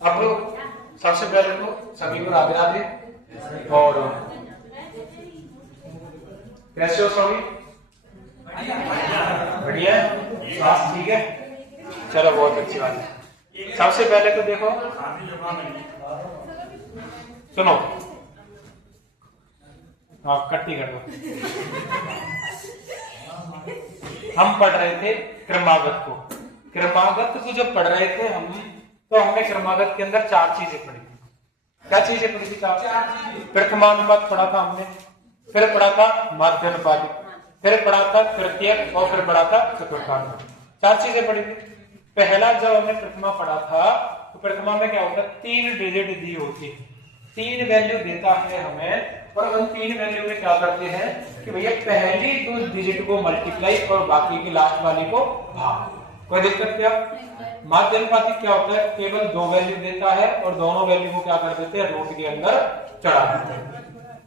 अब सबसे पहले तो सभी को राधे राधे। और कैसे हो सभी? बढ़िया, स्वास्थ्य ठीक है? चलो बहुत अच्छी बात है। सबसे पहले तो देखो, सुनो, कट्टी कर दो। हम पढ़ रहे थे क्रमागत को। क्रमागत को जब पढ़ रहे थे हम, तो हमने क्रमागत के अंदर 4 चीजें पढ़ी थी। क्या चीजें पढ़ी थी? 4 चीजें। प्रथमानुपात पढ़ा था हमने, फिर पढ़ा था माध्यानुपातिक, फिर पढ़ा था तृतीयक और फिर पढ़ा था चतुर्थांश। 4 चीजें पढ़ी थी। पहला जब हमने प्रथमा पढ़ा था तो प्रथमा में क्या होता है? 3 डिजिट दी होती है, 3 वैल्यू देता है हमें, और उन 3 वैल्यू में क्या करते हैं कि भैया पहली 2 डिजिट को मल्टीप्लाई और बाकी की लास्ट वाली को भाग। कोई दिक्कत क्या? माध्यानुपातिक क्या होता है? केवल 2 वैल्यू देता है और दोनों वैल्यू को क्या कर देते हैं? रूट के अंदर चढ़ा देते हैं,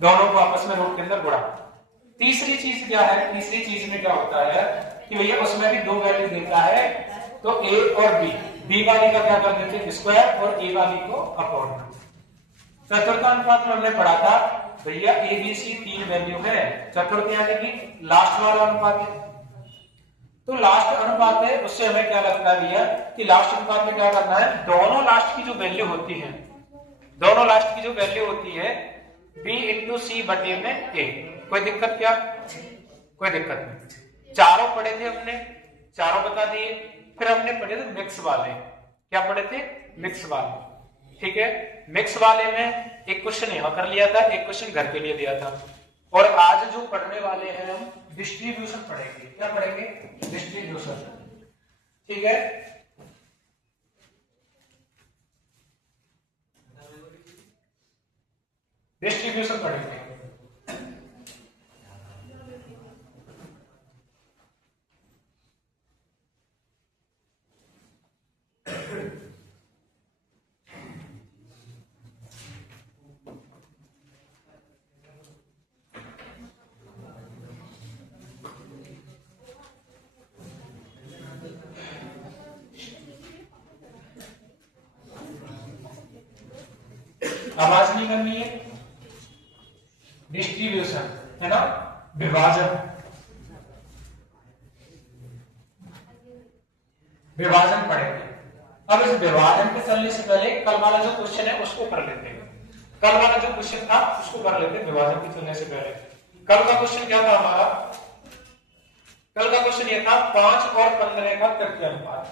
दोनों को आपस में रूट के अंदर गुणा। तीसरी चीज क्या है? तीसरी चीज में क्या होता है कि भैया उसमें भी 2 वैल्यू देता है, तो ए और बी वाली का क्या कर देते हैं? स्क्वायर, और ए वाली को अपॉन। चतुर्थानुपात में हमने पढ़ा था भैया ए बी सी 3 वैल्यू है, चतुर्थ यानी कि लास्ट वाला अनुपात है। तो लास्ट अनुपात है, उससे हमें क्या लगता है भैया कि लास्ट अनुपात में क्या करना है? दोनों लास्ट की जो वैल्यू होती है, दोनों लास्ट की जो वैल्यू होती है b इंटू सी बटे में a। कोई दिक्कत क्या? कोई दिक्कत नहीं। चारों पढ़े थे हमने, चारों बता दिए। फिर हमने पढ़े थे मिक्स वाले। क्या पढ़े थे? मिक्स वाले, ठीक है। मिक्स वाले में एक क्वेश्चन यहाँ कर लिया था, एक क्वेश्चन घर के लिए दिया था। और आज जो पढ़ने वाले हैं हम डिस्ट्रीब्यूशन पढ़ेंगे। क्या पढ़ेंगे? डिस्ट्रीब्यूशन, ठीक है। डिस्ट्रीब्यूशन पढ़ेंगे। आवाज नहीं करनी है। डिस्ट्रीब्यूशन है ना, विभाजन। विभाजन पढ़ेंगे। अब इस विभाजन के चलने से पहले कल वाला जो क्वेश्चन है उसको कर लेते हैं। कल वाला जो क्वेश्चन था उसको कर लेते हैं विभाजन के चलने से पहले। कल का क्वेश्चन क्या था हमारा? कल का क्वेश्चन ये था 5 और 15 का तृतीय अनुपात।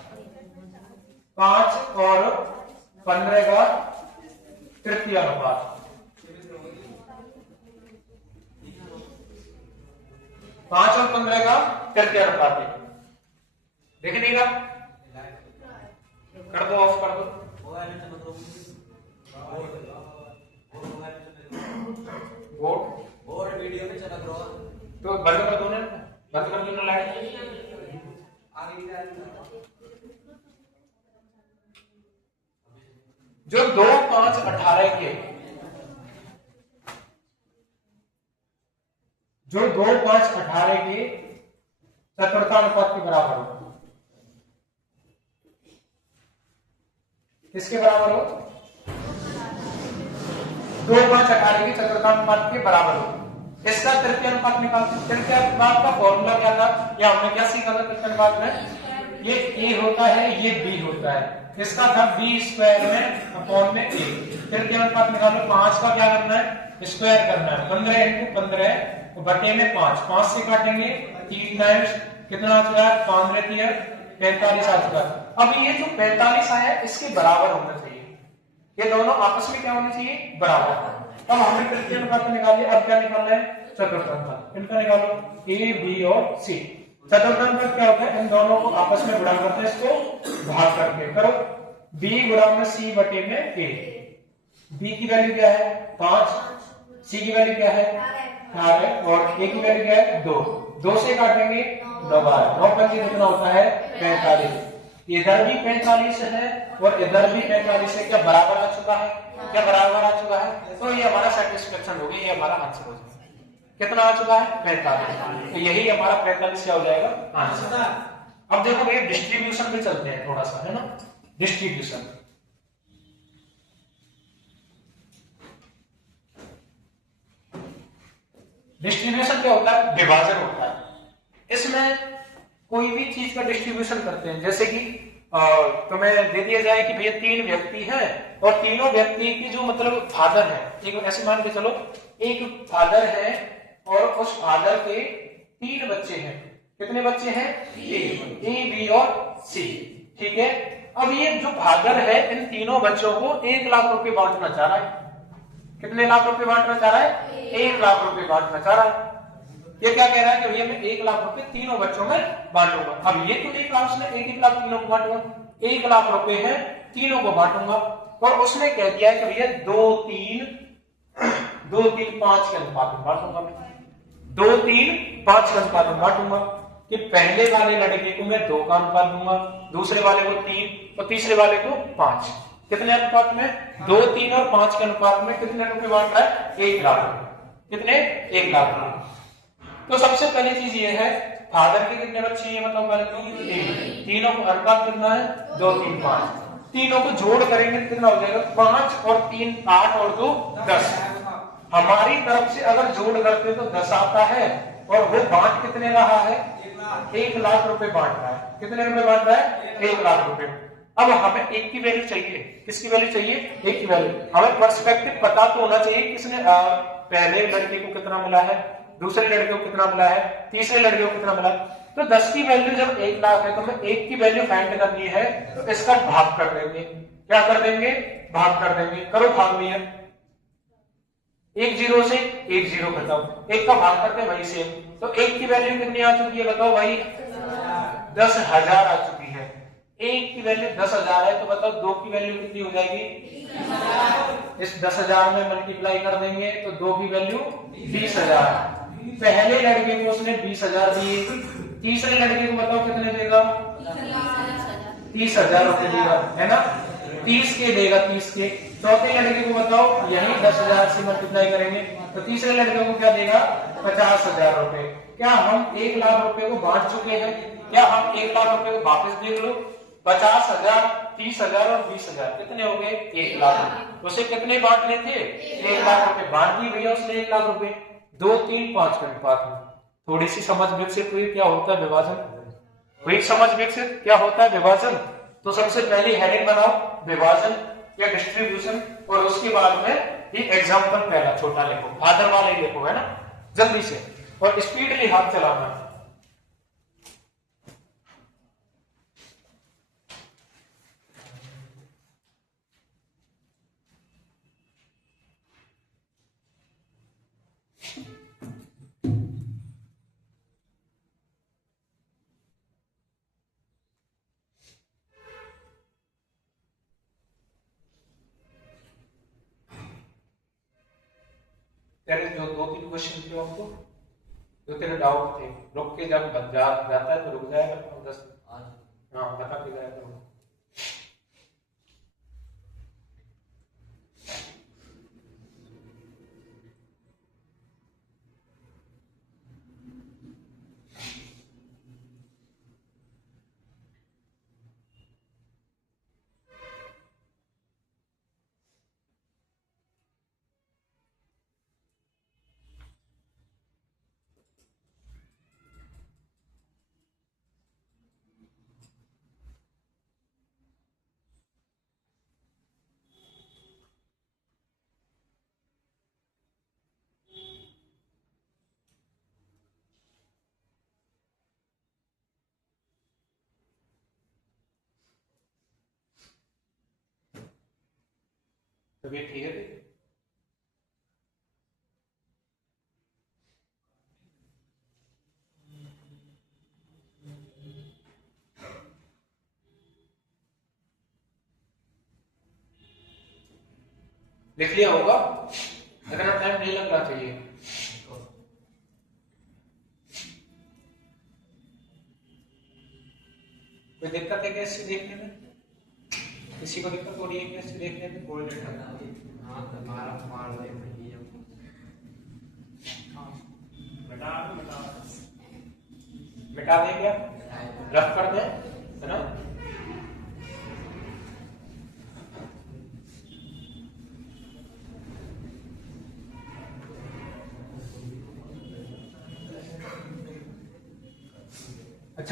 5 और 15 का तृतीय अनुपात। 5 और 15 का तृतीय अनुपात देखने का कर दो, ऑफ कर दो। बोर्ड वीडियो में चला करो तो बंद कर दो ना, बंद कर दो ना लाइट। जो 2, 5, 18 के, जो 2, 5, 18 के चतुर्थानुपात के बराबर हो। किसके बराबर हो? 2, 5, 18 के चतुर्थानुपात के बराबर हो। इसका तृतीय अनुपात निकालते हैं। तृतीय अनुपात का फॉर्मूला क्या था, या हमने क्या सीखा था तृतीय अनुपात में? ये a होता है, ये b होता है। इसका था b स्क्वायर में अपॉन में a। तृतीय अनुपात निकालो। 5 का क्या करना है? स्क्वायर करना है। 15 इंटू 15 बटे में 5, 5 से काटेंगे 3 टाइम्स, कितना आ चुका है? 5 3 45 आ चुका है। अब ये जो 45 आया इसके बराबर होना चाहिए, ये दोनों आपस में क्या होना चाहिए? बराबर। अब हमने तृतीय अनुपात निकाल लिया। अब क्या निकालना है? चतुर्थ अनुपात। इनका निकालो, a b और c। चतुर्थ अनुपात क्या होता है? इन दोनों को आपस में गुणा करते हैं, इसको भाग करके करो। b गुणा में c बटे में a। b की वैल्यू क्या है? 5, c की वैल्यू क्या है? 18, और a की वैल्यू क्या है? 2। 2 से काटेंगे 9 बार, 9 पंजे कितना होता है? 45। इधर भी 45 है और इधर भी 45 है। क्या बराबर आ चुका है? क्या बराबर आ चुका है? तो ये हमारा सेटिस्फेक्शन हो गया, ये हमारा आंसर हो जाएगा। कितना आ चुका है? 45। तो यही हमारा 45 क्या हो जाएगा? आंसर। अब देखो ये डिस्ट्रीब्यूशन पे चलते हैं थोड़ा सा, है ना। डिस्ट्रीब्यूशन डिस्ट्रीब्यूशन क्या होता है? विभाजन होता है। इसमें कोई भी चीज का डिस्ट्रीब्यूशन करते हैं, जैसे कि तुम्हें दे दिया जाए कि भैया 3 व्यक्ति हैं और तीनों व्यक्ति की जो मतलब फादर है, एक ऐसे मान के चलो एक फादर है और उस फादर के 3 बच्चे हैं। कितने बच्चे हैं? 3, ए बी और सी। ठीक है, अब ये जो फादर है इन तीनों बच्चों को 1 लाख रुपए बांटना चाह रहा है। कितने लाख रुपए बांटना चाह रहा है? 1 लाख रुपए बांटना चाह रहा है। ये क्या कह रहा है कि भैया मैं 1 लाख रुपए तीनों बच्चों में बांटूंगा। अब ये तो नहीं कहा उसने 1 लाख तीनों को बांटूंगा, 1 लाख रुपए है तीनों को बांटूंगा। और उसने कह दिया कि भैया 2, 3, 5 के अनुपात में बांटूंगा मैं, 2, 3, 5 के अनुपात में बांटूंगा। कि पहले वाले लड़के को मैं 2 का अनुपात दूंगा, दूसरे वाले को 3 और तीसरे वाले को 5। कितने अनुपात में? 2, 3 और 5 के अनुपात में कितने रुपए बांट रहा है? 1 लाख रुपए। कितने? 1 लाख रुपए। तो सबसे पहली चीज ये है, फादर के कितने बच्चे हैं बताओ पहले तो? 3। तीनों को अनुपात कितना है? 2, 3, 5। तीनों को जोड़ करेंगे कितना हो जाएगा? 5 और 3 8 और 2 10। हमारी तरफ से अगर जोड़ करते तो 10 आता है और वो बांट कितने रहा है? 1 लाख रुपए बांट रहा है। कितने रुपए बांट रहा है? 1 लाख रुपए। अब हमें एक की वैल्यू चाहिए। किसकी वैल्यू चाहिए? एक की वैल्यू। हमें पर्सपेक्टिव पता तो होना चाहिए किसने पहले लड़के को कितना मिला है, दूसरे लड़के को कितना मिला है, तीसरे लड़के को कितना मिला है। तो 10 की वैल्यू जब 1 लाख है तो हमें 1 की वैल्यू फाइंड करनी है, तो इसका भाग कर देंगे। क्या कर देंगे? भाग कर देंगे। करो भाग भैया। 1 0 से 1 0 घटाओ, 1 का भाग करते वही सेम। तो 1 की वैल्यू कितनी आ चुकी है बताओ भाई? 10,000 आ चुकी है। 1 की वैल्यू 10,000 है तो बताओ 2 की वैल्यू कितनी हो जाएगी? 20,000। इस 10,000 में मल्टीप्लाई कर देंगे तो 2 की वैल्यू 20,000। पहले लड़के को उसने 20,000 दिए, तीसरे लड़के को बताओ कितने देगा? 30,000 रुपए देगा, है ना? 30 के देगा, 30 के। चौथे लड़के को बताओ यही 10,000 से मल्टीप्लाई करेंगे तो तीसरे लड़के को क्या देगा? 50,000 रुपए। क्या हम 1 लाख रुपए को बांट चुके हैं? क्या हम 1 लाख रुपए को वापस देख लो? 50,000, 30,000 और 20,000 कितने हो गए? 1 लाख। उसे कितने बांटने थे? 1 लाख रुपए। बांट दी भैया उसने 1 लाख रुपए 2, 3, 5 के अनुपात में। थोड़ी सी समझ विकसित हुई क्या होता है विभाजन? हुई समझ विकसित क्या होता है विभाजन? तो सबसे पहली हेडिंग बनाओ विभाजन या डिस्ट्रीब्यूशन, और उसके बाद में ये एग्जांपल पहला छोटा लिखो, फादर वाले लिखो, है ना? जल्दी से और स्पीडली हाथ चलाना। तेरे जो 2-3 क्वेश्चन थे आपको, जो तेरे डाउट थे, रुक के जब जाता है तो रुक जाएगा 10। हाँ बता के जाएगा। तबीयत ठीक है? लिख लिया होगा, इतना टाइम नहीं लगना चाहिए। कोई दिक्कत है क्या इससे देखने में? किसी को दिक्कत हो रही है क्या इससे देखने में? कोई दिक्कत नहीं। मिटा दे क्या? रफ कर दे, है ना?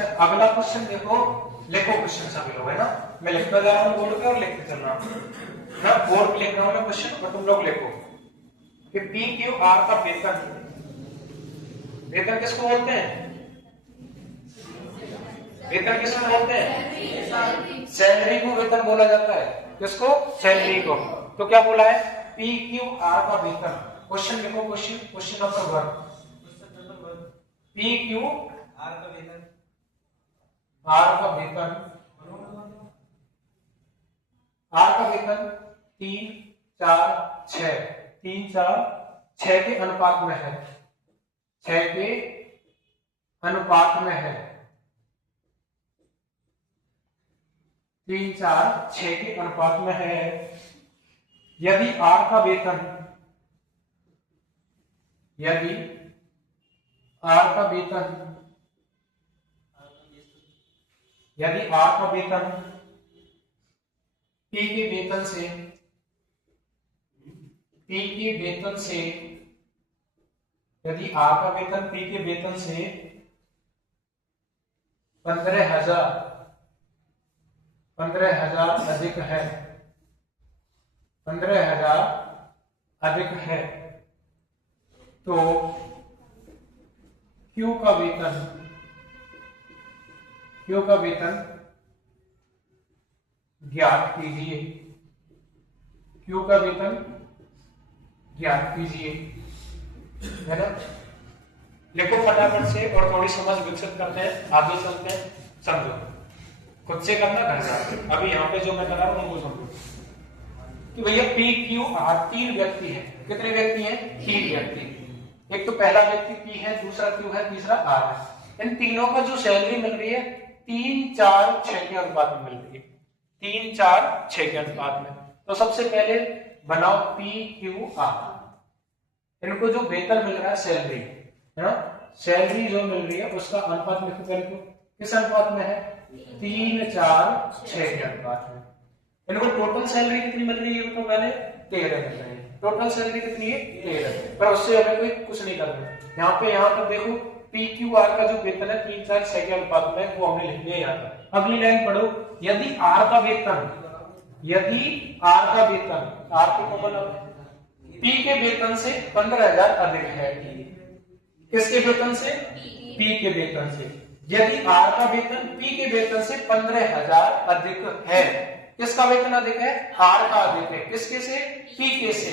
अच्छा अगला क्वेश्चन देखो, लिखो क्वेश्चन सभी लोग, है ना, मैं लिखता जा रहा हूँ बोर्ड पे और लिखते चल रहा हूँ ना, बोर्ड पे लिख रहा हूँ मैं क्वेश्चन और तुम लोग लिखो कि पी क्यू आर का वेतन, वेतन किसको बोलते हैं, वेतन किसको बोलते हैं, सैलरी को वेतन बोला जाता है, किसको, सैलरी को। तो क्या बोला है, पी क्यू आर का वेतन, क्वेश्चन लिखो, question number 1, P Q R का वेतन, आर का वेतन, आर का वेतन 3, 4, 6, 3, 4, 6 के अनुपात में है, 6 के अनुपात में है, 3, 4, 6 के अनुपात में है। यदि आर का वेतन, यदि आर का वेतन, यदि आर का वेतन पी के वेतन से, पी के वेतन से, यदि आर का वेतन पी के वेतन से 15,000 अधिक है, 15,000 अधिक है, तो क्यू का वेतन, क्यू का वेतन ज्ञात कीजिए, क्यू का वेतन ज्ञात कीजिए, है ना। लिखो फटाफट से और थोड़ी समझ विकसित करते हैं, आगे चलते हैं, समझो, खुद से करना घर जाके, अभी यहाँ पे जो मैं कर रहा हूँ उनको समझो कि भैया पी क्यू आर 3 व्यक्ति हैं, कितने व्यक्ति हैं, 3 व्यक्ति, एक तो पहला व्यक्ति पी है, दूसरा क्यू है, तीसरा आर है। इन तीनों का जो सैलरी मिल रही है 3, 4, 6 के अनुपात में मिल रही है, 3, 4, 6 के अनुपात में। तो सबसे पहले बनाओ पी क्यू आर, इनको जो वेतन मिल रहा है सैलरी, है ना, सैलरी जो मिल रही है उसका अनुपात लिखो पहले, तो किस अनुपात में है, 3, 4, 6 के अनुपात में। इनको टोटल सैलरी कितनी मिल रही है तो पहले 13 मिल रही है, टोटल सैलरी कितनी है 13, पर उससे हमें कोई कुछ नहीं करना। यहाँ पे यहाँ पर देखो पी क्यू आर का जो वेतन है 3, 4, 6 के अनुपात में, वो हमने लिख दिया यहाँ पर। अगली लाइन पढ़ो, यदि आर का वेतन, यदि आर का वेतन, आर को कॉमन पी के वेतन से 15,000 अधिक है, किसके वेतन से, पी के वेतन से। यदि आर का वेतन पी के वेतन से 15,000 अधिक है, किसका वेतन अधिक है, आर का अधिक है, किसके से, पी के से,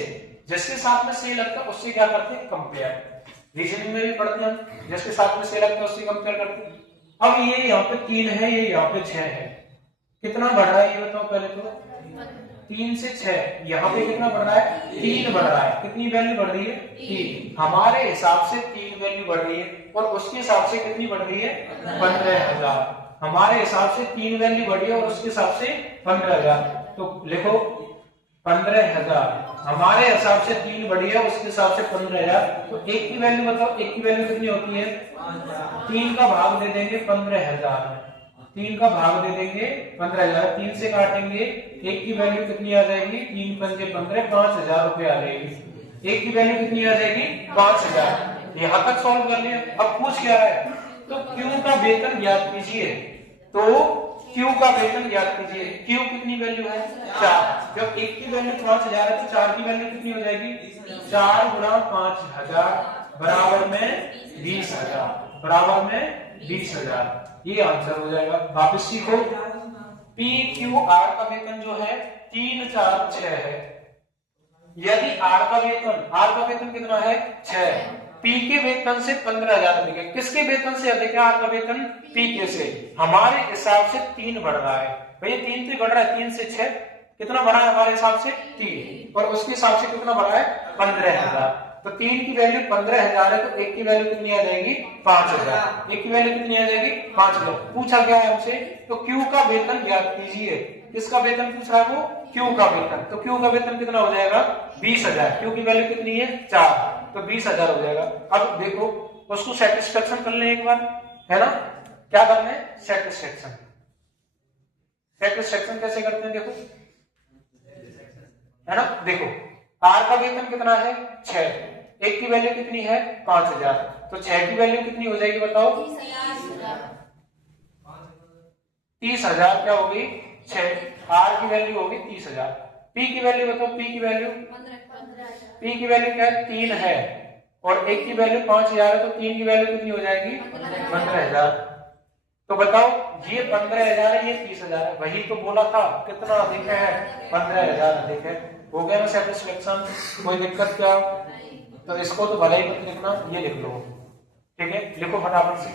जिसके साथ में से लगता है उससे क्या करते हैं, कंपेयर, रीजनिंग में भी पढ़ते हैं हम, जिसके साथ में से लगता है उससे कंपेयर करते हैं। अब ये यहाँ पे 3 है, ये यहाँ पे 6 है, कितना बढ़ रहा है ये बताओ पहले तो, 3 से 6, यहाँ पे कितना बढ़ रहा है, 3 बढ़ रहा है, कितनी वैल्यू बढ़ रही है, 3, हमारे हिसाब से 3 वैल्यू बढ़ रही है, और उसके हिसाब से कितनी बढ़ रही है, 15,000, हमारे हिसाब से 3 वैल्यू बढ़ी है और उसके हिसाब से 15,000, तो लिखो 15,000, हमारे हिसाब से 3 बढ़ी है, उसके हिसाब से 15,000, तो एक की वैल्यू बताओ, एक की वैल्यू कितनी होती है, 3 का भाग दे देंगे 15,000 में, 3 का भाग दे देंगे 15,000, 3 से काटेंगे, एक की वैल्यू कितनी आ जाएगी, 3 पंजे 15, 5,000 रुपए आ जाएगी, एक की वैल्यू कितनी आ जाएगी, 5,000। यहाँ तक सॉल्व कर लिया। अब पूछ क्या है, तो क्यू का वेतन ज्ञात कीजिए, तो क्यू का वेतन ज्ञात कीजिए, क्यू कितनी वैल्यू है, 4, जब एक की वैल्यू 5,000 है तो 4 की वैल्यू कितनी हो जाएगी, 4 गुणा 5,000 बराबर में 20,000, बराबर में 20,000, ये आंसर हो जाएगा। वापस सीखो, पी क्यू आर का वेतन जो है 3, 4, 6 है, यदि आर का वेतन कितना है, 6, पी के वेतन से 15,000 अधिक है, किसके वेतन से अधिक है, आर का वेतन पी के से, हमारे हिसाब से 3 बढ़ रहा है, भैया 3 तो बढ़ रहा है, 3 से 6 कितना बढ़ा है हमारे हिसाब से 3, और उसके हिसाब से कितना बढ़ा है 15,000, तो 3 की वैल्यू 15,000 है, तो एक की वैल्यू कितनी आ जाएगी 5,000, एक की वैल्यू कितनी आ जाएगी 5,000। पूछा गया है हमसे, तो क्यू का वेतन ज्ञात कीजिए, किसका वेतन पूछ रहा है वो, क्यू का वेतन, तो क्यू का वेतन कितना हो जाएगा 20,000, क्यू की वैल्यू कितनी है 4, तो 20,000 हो जाएगा। अब देखो उसको सेटिस्फेक्शन कर ले एक बार, है ना, क्या करना है, सेटिस्फेक्शन, सेटिस्फेक्शन कैसे करते हैं देखो, है ना, देखो आर का वेतन कितना है 6, एक की वैल्यू कितनी है 5,000, तो 6 की वैल्यू कितनी हो जाएगी बताओ, 30,000 क्या होगी 6, आर की वैल्यू होगी 30,000। पी की वैल्यू बताओ, पी की वैल्यू, पी की वैल्यू क्या है 3 है और एक की वैल्यू 5,000 है, तो 3 की वैल्यू कितनी हो जाएगी 15,000। तो बताओ ये 15,000 है, ये 30,000 है, वही तो बोला था कितना अधिक है 15,000 अधिक है। हो गया ना सेटिस्फेक्शन, कोई दिक्कत क्या? तो इसको तो भले ही मत लिखना, ये लिख लो, ठीक है, लिखो फटाफट से।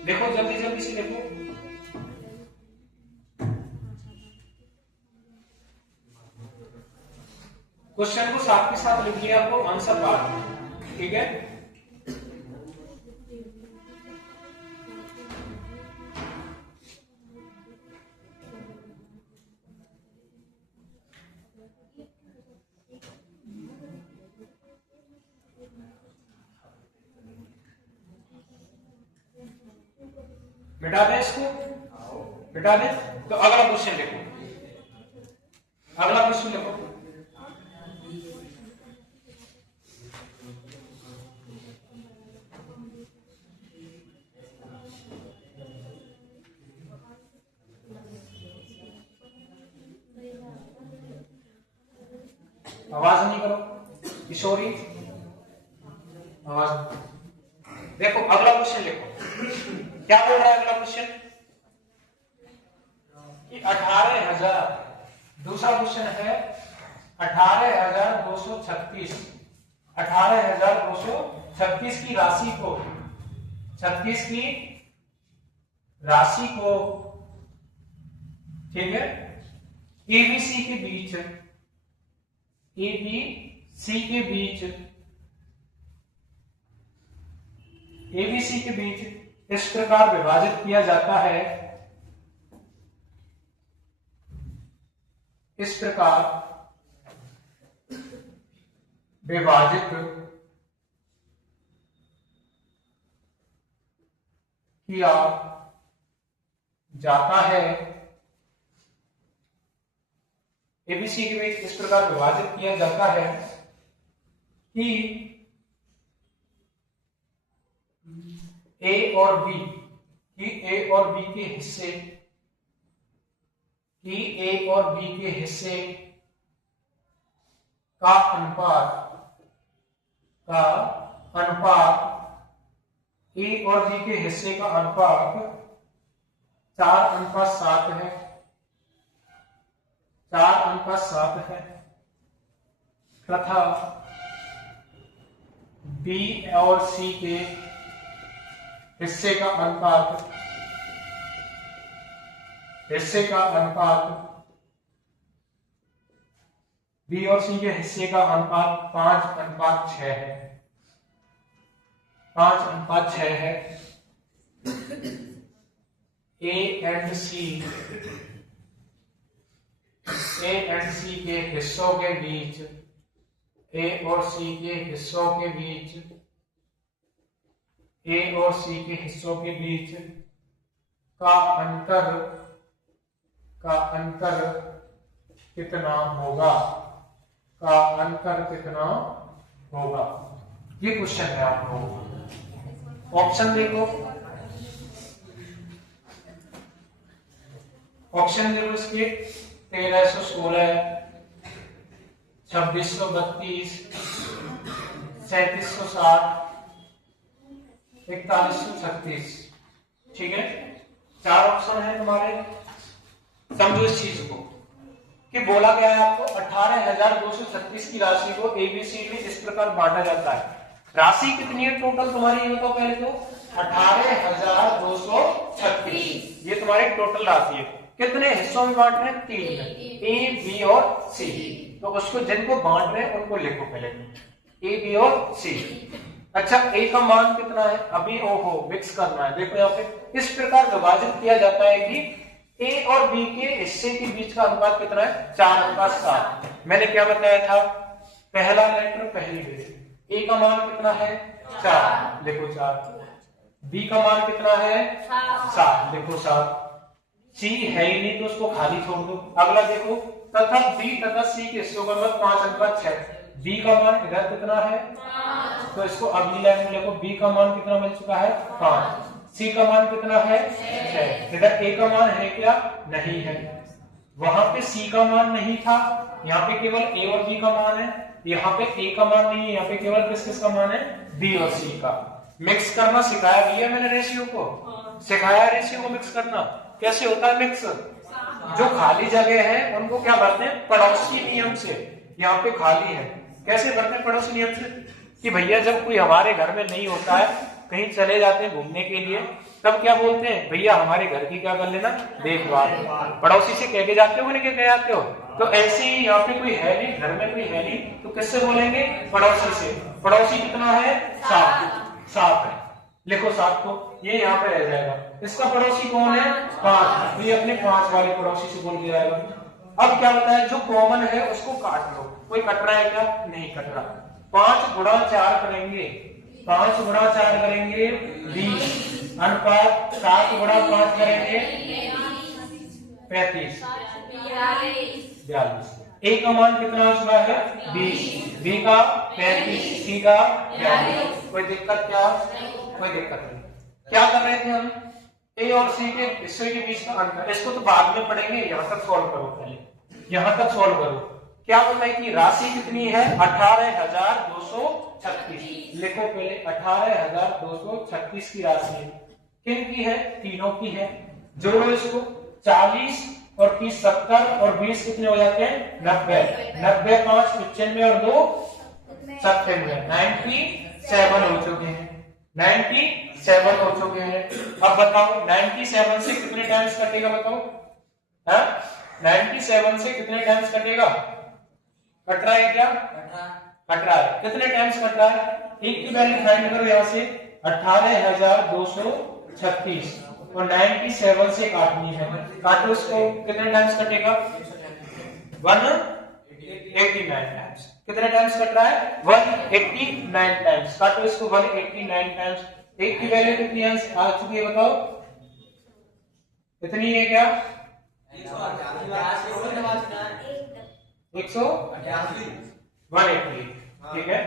देखो जल्दी जल्दी से देखो, क्वेश्चन को साथ के साथ लिख लिया आपको, आंसर बाद में, ठीक है। मिटा दें इसको, मिटा दें। तो अगला क्वेश्चन देखो, अगला क्वेश्चन देखो, आवाज नहीं करो किशोरी, आवाज। देखो अगला क्वेश्चन देखो, क्या बोल रहा है अगला क्वेश्चन कि 18,000, दूसरा क्वेश्चन है 18,236, 18,236 की राशि को, 36 की राशि को, ठीक है, एबीसी के बीच, एबीसी के बीच, एबीसी के बीच इस प्रकार विभाजित किया जाता है, इस प्रकार विभाजित किया जाता है, एबीसी के बीच इस प्रकार विभाजित किया जाता है कि ए और बी, कि ए और बी के हिस्से, कि ए और बी के हिस्से का अनुपात, का अनुपात, ए और बी के हिस्से का अनुपात 4:7 है, 4:7 है, तथा बी और सी के हिस्से का अनुपात, हिस्से का अनुपात, बी और सी के हिस्से का अनुपात 5:6 है, 5:6 है। ए एंड सी के हिस्सों के बीच, ए और सी के हिस्सों के बीच, ए और सी के हिस्सों के बीच का अंतर कितना होगा, का अंतर कितना होगा, ये क्वेश्चन है आप लोगों का। ऑप्शन देखो, ऑप्शन देखो इसके 1316, 2632, 3760, 4136। ठीक है, 4 ऑप्शन है तुम्हारे। समझो इस चीज को कि बोला गया है आपको 18,236 की राशि को एबीसी में इस प्रकार बांटा जाता है। राशि कितनी है टोटल तुम्हारी, ये बताओ पहले तो। 18,236 ये तुम्हारी टोटल राशि है। कितने हिस्सों में बांट रहे हैं? 3 में, ए, बी और सी। तो उसको जिनको बांट रहे हैं उनको लिखो पहले, ए, बी और सी। अच्छा, ए का मान कितना है? अभी ओहो मिक्स करना है। देखो यहाँ पे इस प्रकार विभाजित किया जाता है कि ए और बी के हिस्से के बीच का अनुपात कितना है? 4:7। मैंने क्या बताया था? पहला लेटर पहली डिजिट। ए का मान कितना है? 4, लिखो 4। बी का मान कितना है? 7, लिखो 7। सी है ही नहीं तो उसको खाली छोड़ दो। अगला देखो, तथा बी तथा सी के हिस्सों का मतलब 5:6। बी का मान इधर कितना है? तो इसको अगली लाइन में लिखो, बी का मान कितना मिल चुका है? 5। सी का मान कितना है? 6। इधर ए का मान है क्या? नहीं है। वहां पे सी का मान नहीं था, यहाँ पे केवल ए और बी का मान है। यहाँ पे ए का मान नहीं है, यहाँ पे केवल किसका मान है? बी और सी का। मिक्स करना सिखाया भी है मैंने, रेशियो को सिखाया, रेशियो को मिक्स करना कैसे होता है मिक्स। जो खाली जगह है उनको क्या भरते हैं? पड़ोसी नियम से। यहाँ पे खाली है, कैसे भरते हैं? पड़ोसी नियम से। कि भैया जब कोई हमारे घर में नहीं होता है, कहीं चले जाते हैं घूमने के लिए, तब क्या बोलते हैं? भैया हमारे घर की क्या कर लेना? देखभाल। पड़ोसी से कह के जाते हो, नहीं कह जाते हो? तो ऐसे ही यहाँ पे कोई है नहीं, घर में कोई है नहीं, तो किससे बोलेंगे? पड़ोसी से। पड़ोसी कितना है? 7 है। लिखो 7 को, ये यहाँ पे रह जाएगा। इसका पड़ोसी कौन है? 5। तो ये अपने 5 वाले पड़ोसी से बोल दिया जाएगा। अब क्या होता है? जो कॉमन है उसको काट लो। कोई कट रहा है क्या? नहीं कट रहा। 5 गुणा 4 करेंगे, 5 गुणा 4 करेंगे 20, अनुपात 7 गुणा 5 करेंगे 35, 42। ए का मान कितना आ चुका है? 20, बी का 35, सी का 42। कोई दिक्कत क्या? कोई दिक्कत नहीं। क्या कर रहे थे हम? ए और सी के हिस्से के बीच का अंतर, इसको तो बाद में पढ़ेंगे। यहाँ तक सॉल्व करो पहले, यहाँ तक सॉल्व करो। क्या बोला है कि राशि कितनी है? 18,236। लिखो पहले, 18,236 की राशि है। किन की है? तीनों की है। जोड़ो इसको, 40 और 30 70 और 20 कितने हो जाते हैं? 90। 90 5 95 और 2 97, 97 हो चुके हैं। 97 हो चुके हैं। अब बताओ 97 से कितने टाइम्स कटेगा? बताओ, हाँ 97 से कितने टाइम्स कटेगा? कट रहा है क्या? कट रहा है। कितने टाइम्स कट रहा है? एक की वैल्यू फाइंड करो यहाँ से। 18,236 और 97 से काटनी है। काटो इसको, कितने टाइम्स कटेगा? 189 टाइम्स। कितने टाइम्स कट रहा है? 189 टाइम्स। काटो इसको 189 टाइम्स। एक की वैल्यू कितनी आ चुकी है? बताओ कितनी है? क्या 188, ठीक है।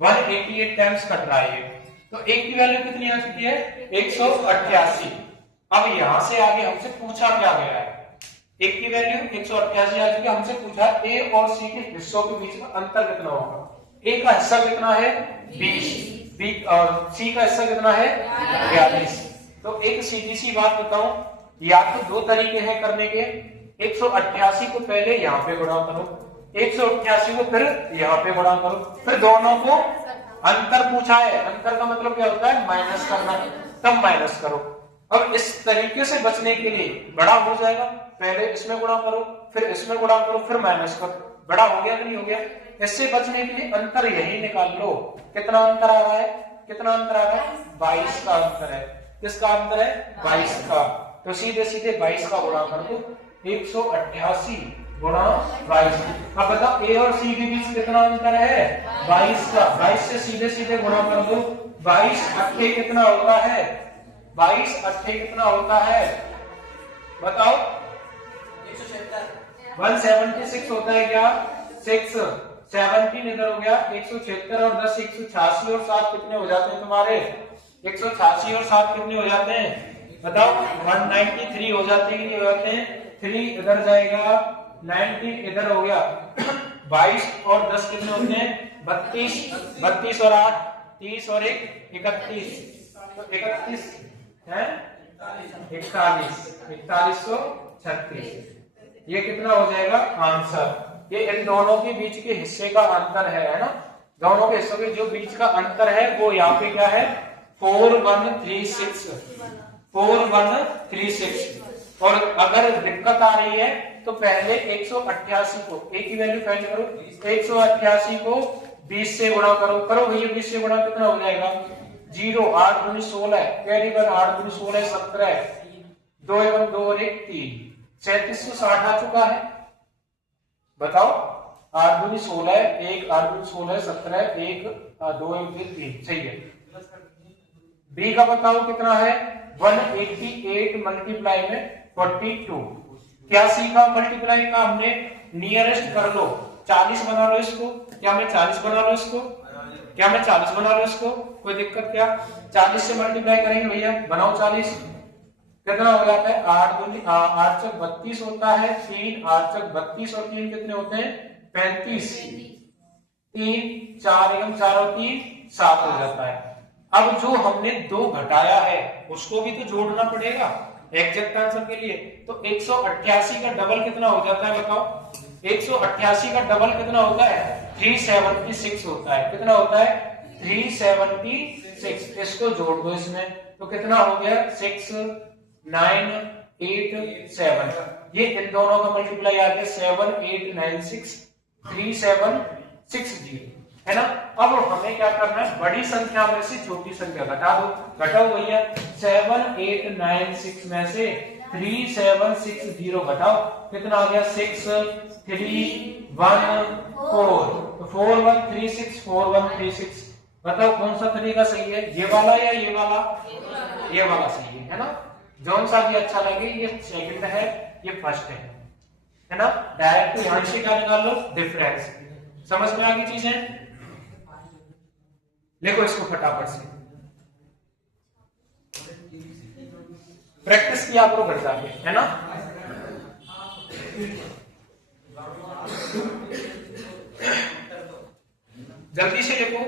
188 टाइम्स कट रहा है ये। तो एक की वैल्यू कितनी आ चुकी है? 188। अब यहां से आगे हमसे पूछा क्या गया है? एक की वैल्यू 188 आ चुकी है, हमसे पूछा ए और सी के हिस्सों के बीच का अंतर कितना होगा। ए का हिस्सा कितना है? 20, बी और सी का हिस्सा कितना है? 42। तो एक सीधी सी बात बताऊं, या तो 2 तरीके हैं करने के। 188 को पहले यहाँ पे गुणा करो, 188 को फिर यहाँ पे गुणा करो, फिर दोनों को अंतर पूछा है। अंतर का मतलब क्या होता है? माइनस करना, तब माइनस करो। अब इस तरीके से बचने के लिए बड़ा हो जाएगा, पहले इसमें गुणा करो, फिर इसमें गुणा करो, फिर माइनस करो। बड़ा हो गया कि नहीं हो गया? इससे बचने के लिए अंतर यही निकाल लो। कितना अंतर आ रहा है? कितना अंतर आ रहा है? 22 का अंतर है। किसका अंतर है? 22 का। तो सीधे सीधे 22 का गुणा कर दो, 188 गुणा 22। अब बताओ ए और सी के बीच कितना अंतर है? 22 का। 22 से सीधे सीधे गुणा कर दो। 22 अट्ठे कितना होता है? 22 अट्ठे कितना होता है? बताओ। 176 होता है क्या? 6 17 इधर हो गया, 176 और 10 186 और 7 कितने हो जाते हैं तुम्हारे? 186 और 7 कितने हो जाते हैं? बताओ। 193 हो जाते हैं कि नहीं हो जाते हैं? 3 इधर जाएगा, 19 इधर हो गया, 22 और 10 कितने होते हैं 32, 32 और 8 30 और 1 31, तो 31 है 41, 4136, ये कितना हो जाएगा आंसर। ये इन दोनों के बीच के हिस्से का अंतर है ना, दोनों के हिस्सों के जो बीच का अंतर है वो यहाँ पे क्या है 4136, 4136। और अगर दिक्कत आ रही है तो पहले 188 को एक ही वैल्यू फाइंड करो, 188 को 20 से गुणा करो, करो भैया 20 से गुणा कितना हो जाएगा 0, 8 दूनी 16, कैरी कर 8 दूनी 16 17, 2 एवं 2 और 1 3, 3760 आ चुका है। बताओ 8 दूनी 16, 1 8 दूनी 16 17, 1 2 1 3, सही है। बी का बताओ कितना है 188 मल्टीप्लाई में 42। क्या सीखा मल्टीप्लाई का हमने, नियरेस्ट कर लो, 40 बना लो इसको, क्या मैं 40 बना लो इसको, क्या मैं 40 बना लो इसको, कोई दिक्कत क्या, 40 से मल्टीप्लाई करेंगे भैया, बनाओ 40, कितना हो जाता है 8 दूनी 8 चौक 32 होता है, 3 8 चौक 32 और 3 कितने होते हैं 35, 3 4 एवं 4 और 3 7 हो जाता है। अब जो हमने 2 घटाया है उसको भी तो जोड़ना पड़ेगा एग्जैक्ट आंसर के लिए, तो 188 का डबल कितना हो जाता है बताओ, 188 का डबल कितना होता है 376 होता है, कितना होता है 376, इसको जोड़ दो इसमें तो कितना हो गया 6 9 8 7, ये इन दोनों का मल्टीप्लाई आ गया 7896 3760 है ना। अब हमें क्या करना है, बड़ी संख्या में से छोटी संख्या घटा दो, घटाओ भैया 7896 में से 3760 घटाओ, कितना आ गया 6314, तो 4136 4136, बताओ कौन सा तरीका सही है, ये वाला या ये वाला, ये वाला सही है ना, जौन सा भी अच्छा लगे, ये सेकंड है ये फर्स्ट है ना, डायरेक्ट यहां से क्या निकाल लो डिफरेंस, समझ में आ गई चीजें, लिखो इसको फटाफट से, प्रैक्टिस किया करो घर जाके है ना। जल्दी से लिखो,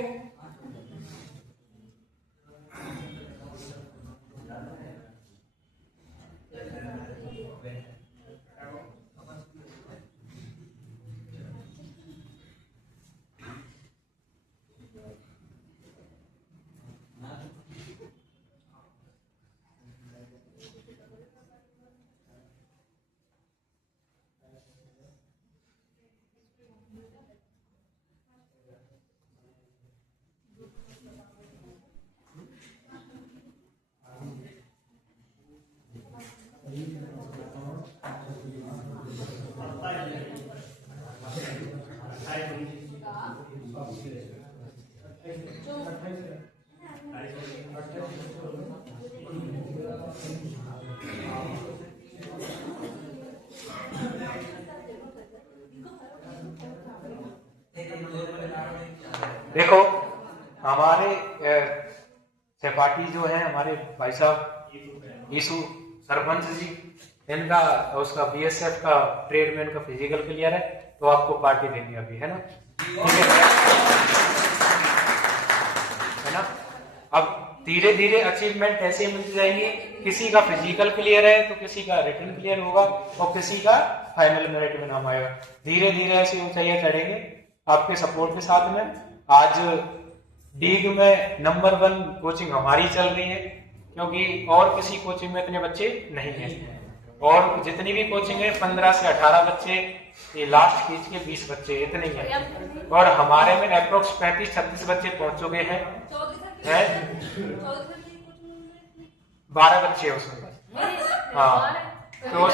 देखो हमारे सहपाठी जो है हमारे भाई साहब यीशु सरपंच जी, इनका उसका बीएसएफ का ट्रेडमैन का फिजिकल क्लियर है, तो आपको पार्टी देनी अभी है ना, है ना। अब धीरे धीरे अचीवमेंट ऐसे मिलती जाएगी, किसी का फिजिकल क्लियर है तो किसी का रिटन क्लियर होगा और किसी का फाइनल मेरिट में नाम आएगा, धीरे धीरे ऐसी ऊंचाइयां चढ़ेंगे आपके सपोर्ट के साथ में। आज डीग में नंबर 1 कोचिंग हमारी चल रही है, क्योंकि और किसी कोचिंग में इतने बच्चे नहीं हैं, और जितनी भी कोचिंग है 15 से 18 बच्चे, ये लास्ट खींच के 20 बच्चे इतने ही हैं, और हमारे में अप्रोक्स 35-36 बच्चे पहुंच चुके हैं, 12 बच्चे हैं उसमें, हाँ तो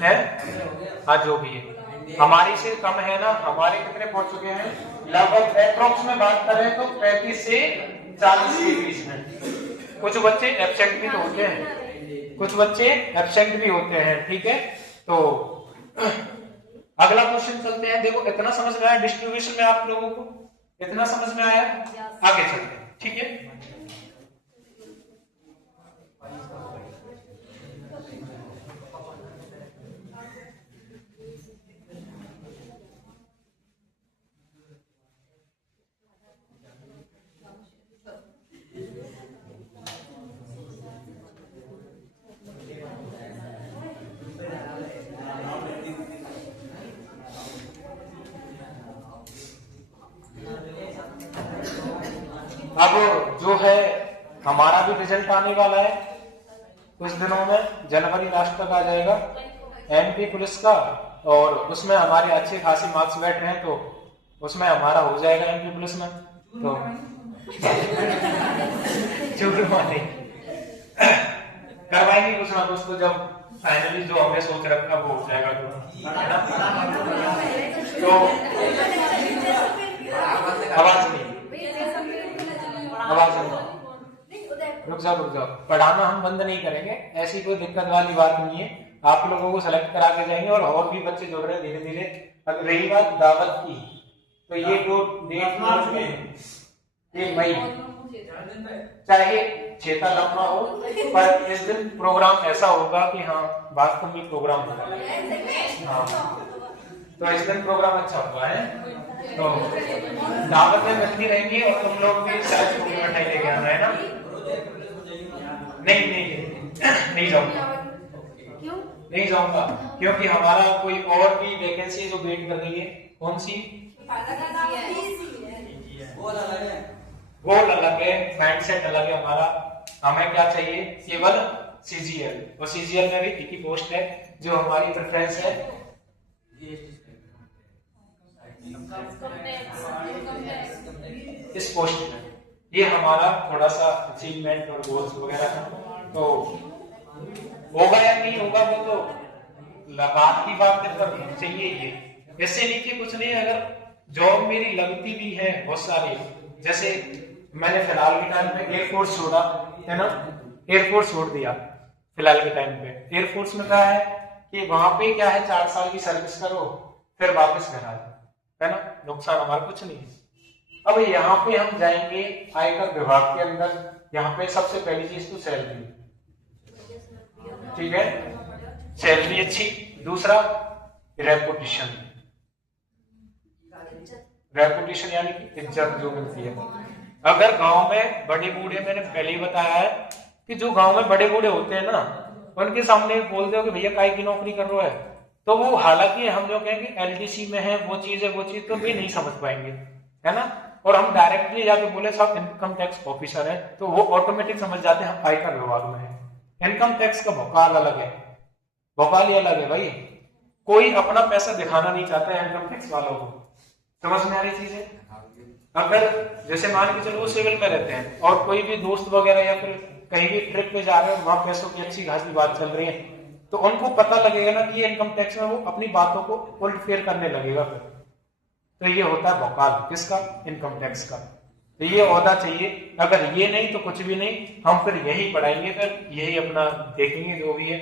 है, हाँ जो भी है हमारी से कम है ना, हमारे कितने पहुंच चुके हैं लगभग अप्रोक्स में बात करें तो 35 से 40 के बीच में, कुछ बच्चे एब्सेंट भी तो होते हैं, कुछ बच्चे एब्सेंट भी होते हैं, ठीक है। तो अगला क्वेश्चन चलते हैं, देखो इतना समझ में आया डिस्ट्रीब्यूशन में, आप लोगों को इतना समझ में आया, आगे चलते हैं, ठीक है। अब जो है हमारा भी रिजल्ट आने वाला है कुछ दिनों में, जनवरी लास्ट तक आ जाएगा एमपी पुलिस का, और उसमें हमारे अच्छे खासे मार्क्स बैठ रहे हैं, तो उसमें हमारा हो जाएगा एमपी पुलिस में। तो नहीं करवाएंगे कुछ ना कुछ, तो जब फाइनली जो हमने सोच रखा वो हो जाएगा, है ना। तो आवाज नहीं, रुक जाओ, पढ़ाना हम बंद नहीं करेंगे, ऐसी कोई दिक्कत वाली बात नहीं है। आप लोगों को सेलेक्ट करा के जाएंगे और भी बच्चे जुड़ रहे हैं धीरे धीरे। अब रही बात दावत की, तो ये जो डेट ये मई, चाहे छेता लंबा हो, पर इस दिन प्रोग्राम ऐसा होगा कि हाँ वास्तव में प्रोग्राम होगा। हाँ, तो इस दिन प्रोग्राम अच्छा हुआ है, तो दावत में मिलती रहेंगी और तुम लोग भी सेलेक्ट होकर मिठाई लेके आना, है ना। नहीं जाऊंगा, नहीं जाऊंगा, क्योंकि हमारा कोई और भी वैकेंसी जो वेट कर रही है। कौन सी? वो अलग है, माइंडसेट अलग है हमारा। हमें क्या चाहिए? केवल सीजीएल, और सीजीएल में भी एक ही पोस्ट है जो हमारी प्रेफरेंस है। इस पोस्ट में ये हमारा थोड़ा सा अचीवमेंट और गोल्स वगैरह है, तो होगा या नहीं होगा वो तो बात की बात है, पर चाहिए ये। इससे नीचे कुछ नहीं। अगर जॉब मेरी लगती भी है बहुत सारी, जैसे मैंने फिलहाल के टाइम पे एयरफोर्स छोड़ा है ना, एयरफोर्स छोड़ दिया फिलहाल के टाइम पे। एयरफोर्स में क्या है कि वहां पे क्या है 4 साल की सर्विस करो फिर वापस घर आ जाओ, है ना, नुकसान हमारा कुछ नहीं है। अब यहाँ पे हम जाएंगे आयकर विभाग के अंदर। यहाँ पे सबसे पहली चीज तो सैलरी, ठीक है, सैलरी अच्छी। दूसरा रेपुटेशन, रेपुटेशन यानी कि इज्जत जो मिलती है। अगर गांव में बड़े बूढ़े, मैंने पहले ही बताया है कि जो गांव में बड़े बूढ़े होते हैं ना, उनके सामने बोल दो कि भैया काय की नौकरी कर रहे है, तो वो हालांकि हम जो कहेंगे एलडीसी में है, वो चीज है वो चीज, तो भी नहीं समझ पाएंगे, है ना। और हम डायरेक्टली जाके बोले साहब इनकम टैक्स ऑफिसर है, तो वो ऑटोमेटिक समझ जाते हैं हम आयकर विभाग में है। इनकम टैक्स का भौकाल अलग है, भौकाल ही अलग है भाई। कोई अपना पैसा दिखाना नहीं चाहता है इनकम टैक्स वालों को, समझ में आ रही चीज है। अगर जैसे मान के चलो वो सिविल में रहते हैं और कोई भी दोस्त वगैरह या फिर कहीं भी ट्रिप पे जा रहे हैं, वहां पैसों की अच्छी खासी बात चल रही है, तो उनको पता लगेगा ना कि ये इनकम टैक्स में वो अपनी बातों को उल्ट फेर करने लगेगा फिर। तो ये होता है भौकाल, किसका? इनकम टैक्स का। तो ये ओहदा चाहिए। अगर ये नहीं तो कुछ भी नहीं, हम फिर यही पढ़ाएंगे, फिर यही अपना देखेंगे जो भी है।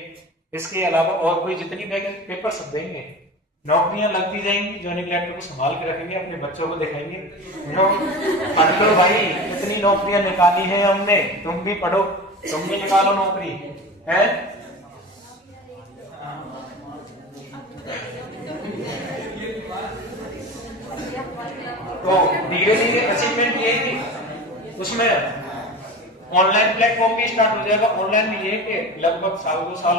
इसके अलावा और कोई जितनी पेपर सब देंगे, नौकरियां लगती जाएंगी, जॉइनिंग लेटर को संभाल के रखेंगे, अपने बच्चों को दिखाएंगे, पढ़ लो भाई, इतनी नौकरियां निकाली है हमने, तुम भी पढ़ो, तुम भी निकालो नौकरी, है। तो धीरे धीरे अचीवमेंट ये कि उसमें ऑनलाइन प्लेटफॉर्म भी स्टार्ट हो जाएगा। ऑनलाइन में ये कि लगभग 1-2 साल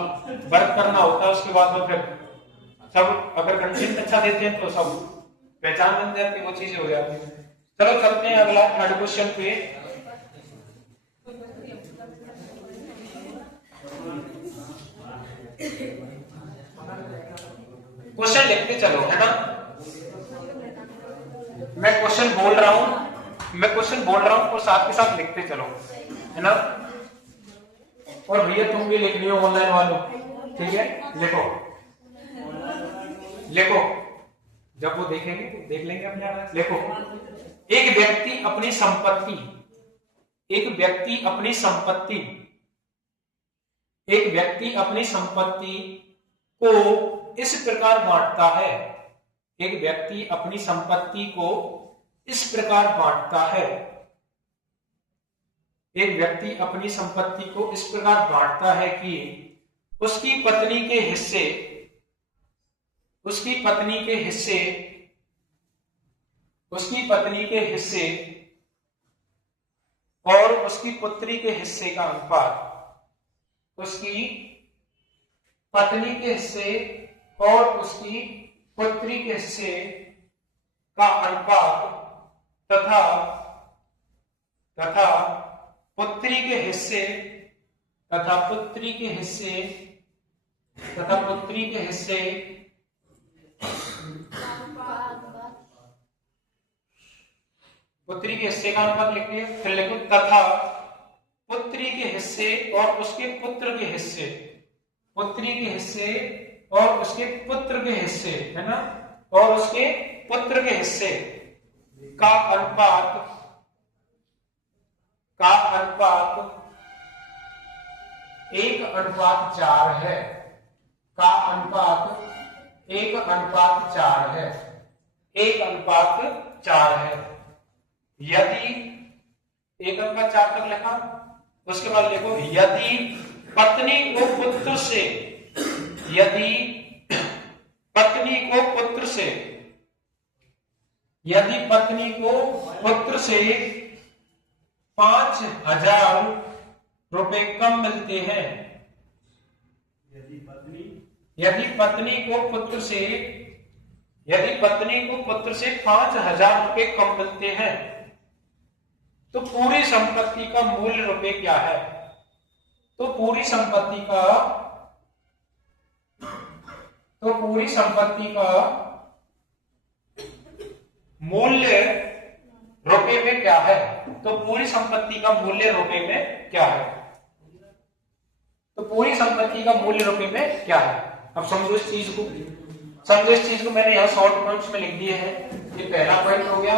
वर्क करना होता है, उसके बाद में फिर सब अगर कंटेंट अच्छा देते हैं तो सब पहचान बन जाती है, वो चीजें हो जाती है। चलो चलते हैं अगला थर्ड क्वेश्चन पे। क्वेश्चन लिखते चलो, है ना। मैं क्वेश्चन बोल रहा हूं और साथ के साथ लिखते चलो, है ना। और भैया तुम भी लिखनी हो ऑनलाइन वालों, ठीक है, लिखो लिखो, जब वो देखेंगे तो देख लेंगे अपने आप। लिखो, एक व्यक्ति अपनी संपत्ति को इस प्रकार बांटता है। एक व्यक्ति अपनी संपत्ति को इस प्रकार बांटता है। एक व्यक्ति अपनी संपत्ति को इस प्रकार बांटता है कि उसकी पत्नी के हिस्से और उसकी पुत्री के हिस्से का अनुपात, उसकी पत्नी के हिस्से और उसकी पुत्री के हिस्से का अनुपात तथा पुत्री के हिस्से तथा पुत्री के हिस्से का अनुपात लिख दिया। फिर लिखो तथा पुत्री के हिस्से और उसके पुत्र के हिस्से, पुत्री के हिस्से और उसके पुत्र के हिस्से, है ना, और उसके पुत्र के हिस्से का अनुपात 1:4 है, का अनुपात 1:4 है, 1:4 है। यदि 1:4 तक लिखा, उसके बाद देखो यदि पत्नी को पुत्र से, यदि पत्नी को पुत्र से 5,000 रुपए कम मिलते हैं, यदि पत्नी को पुत्र से 5,000 रुपए कम मिलते हैं तो पूरी संपत्ति का मूल्य रुपए क्या है? तो पूरी संपत्ति का मूल्य रुपए में क्या है? तो पूरी संपत्ति का मूल्य रुपए में क्या है? तो पूरी संपत्ति का मूल्य रुपए में क्या है? अब समझो इस चीज को मैंने यहाँ शॉर्ट पॉइंट्स में लिख दिए हैं। ये पहला पॉइंट हो गया,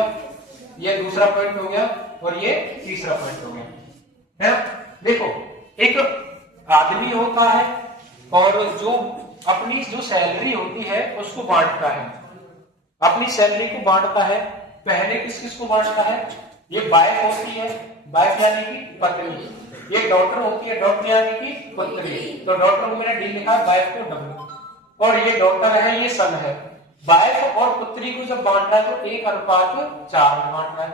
ये दूसरा पॉइंट हो गया और ये तीसरा पॉइंट हो गया, है। देखो एक आदमी होता है और जो अपनी जो सैलरी होती है उसको बांटता है, अपनी सैलरी को बांटता है। पहले किस किस को बांटता है? ये वाइफ होती है, वाइफ यानी कि पत्नी। ये डॉटर होती है, डॉटर यानी कि पुत्री। तो डॉटर को मैंने डी लिखा, वाइफ को डब्ल्यू। और ये डॉटर है, ये सन है। वाइफ और पुत्री को जब बांटना है तो 1:4 में बांट रहा है,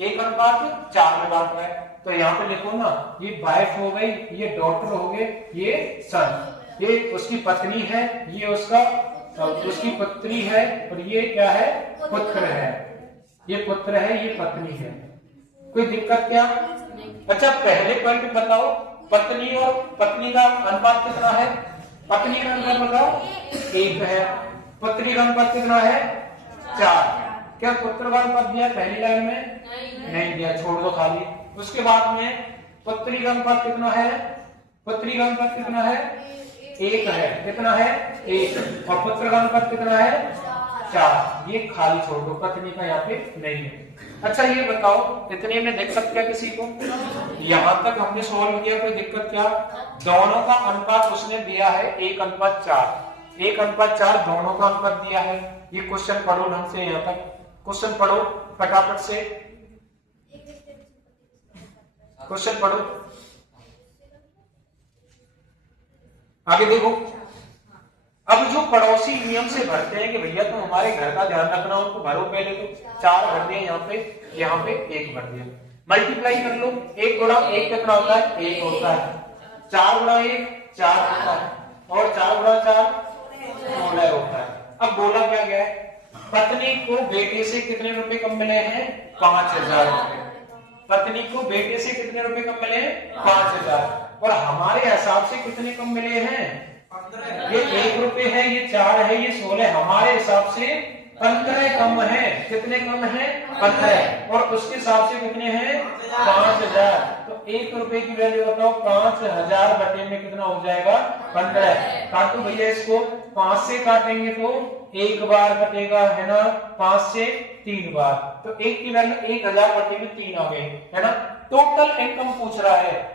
1:4 में बांट रहा है। तो यहाँ पे लिखो ना, ये वाइफ हो गई, ये डॉटर हो गए, ये सन, ये उसकी पत्नी है, ये उसकी पुत्री है और ये क्या है? पुत्र है। ये पुत्र है, ये पत्नी है। कोई दिक्कत क्या? अच्छा पहले पॉइंट बताओ, पत्नी और पत्नी का अनुपात कितना है? पत्नी का अनुपात बताओ 1 है, पुत्री का अनुपात कितना है? 4। क्या पुत्र का अनुपात दिया पहली लाइन में? नहीं दिया, छोड़ दो खाली। उसके बाद में पुत्री का अनुपात कितना है? पुत्री का अनुपात कितना है? 1 है। कितना है? 1। और पुत्र का अनुपात कितना है? 4। ये खाली छोड़ दो, पत्नी का यहाँ पे नहीं है। अच्छा ये बताओ, इतने में दिक्कत क्या किसी को? यहाँ तक हमने सॉल्व किया, कोई दिक्कत क्या? दोनों का अनुपात उसने दिया है 1:4, 1:4 दोनों का अनुपात दिया है। ये क्वेश्चन पढ़ो ढंग से, यहाँ तक क्वेश्चन पढ़ो फटाफट से, क्वेश्चन पढ़ो। आगे देखो, अब जो पड़ोसी नियम से भरते हैं कि भैया तुम हमारे घर का ध्यान रखना, उनको भरो। पहले तो 4 भर दिए, यहाँ पे 1 भर दिया। मल्टीप्लाई कर लो, 1 गुणा 1 कितना होता है? 1 होता है। 4 गुणा 1 4 होता है और 4 गुणा 4 16 होता है। अब बोला क्या गया है? पत्नी को बेटे से कितने रुपए कम मिले हैं? 5,000 रुपए। पत्नी को बेटे से कितने रुपए कम मिले हैं? 5,000। और हमारे हिसाब से कितने कम मिले हैं? ये 1 रुपए है, ये 4 है, ये 16। हमारे हिसाब से 15 कम है। कितने कम है? 15। और उसके हिसाब से कितने हैं? 5,000। तो 1 रुपए की वैल्यू बताओ, 5,000 बटे में कितना हो जाएगा? 15। काटो भैया इसको, 5 से काटेंगे तो 1 बार कटेगा, है ना, 5 से 3 बार। तो 1 की वैल्यू 1,000 बटे में 3 आ गई, है ना। टोटल इनकम पूछ रहा है,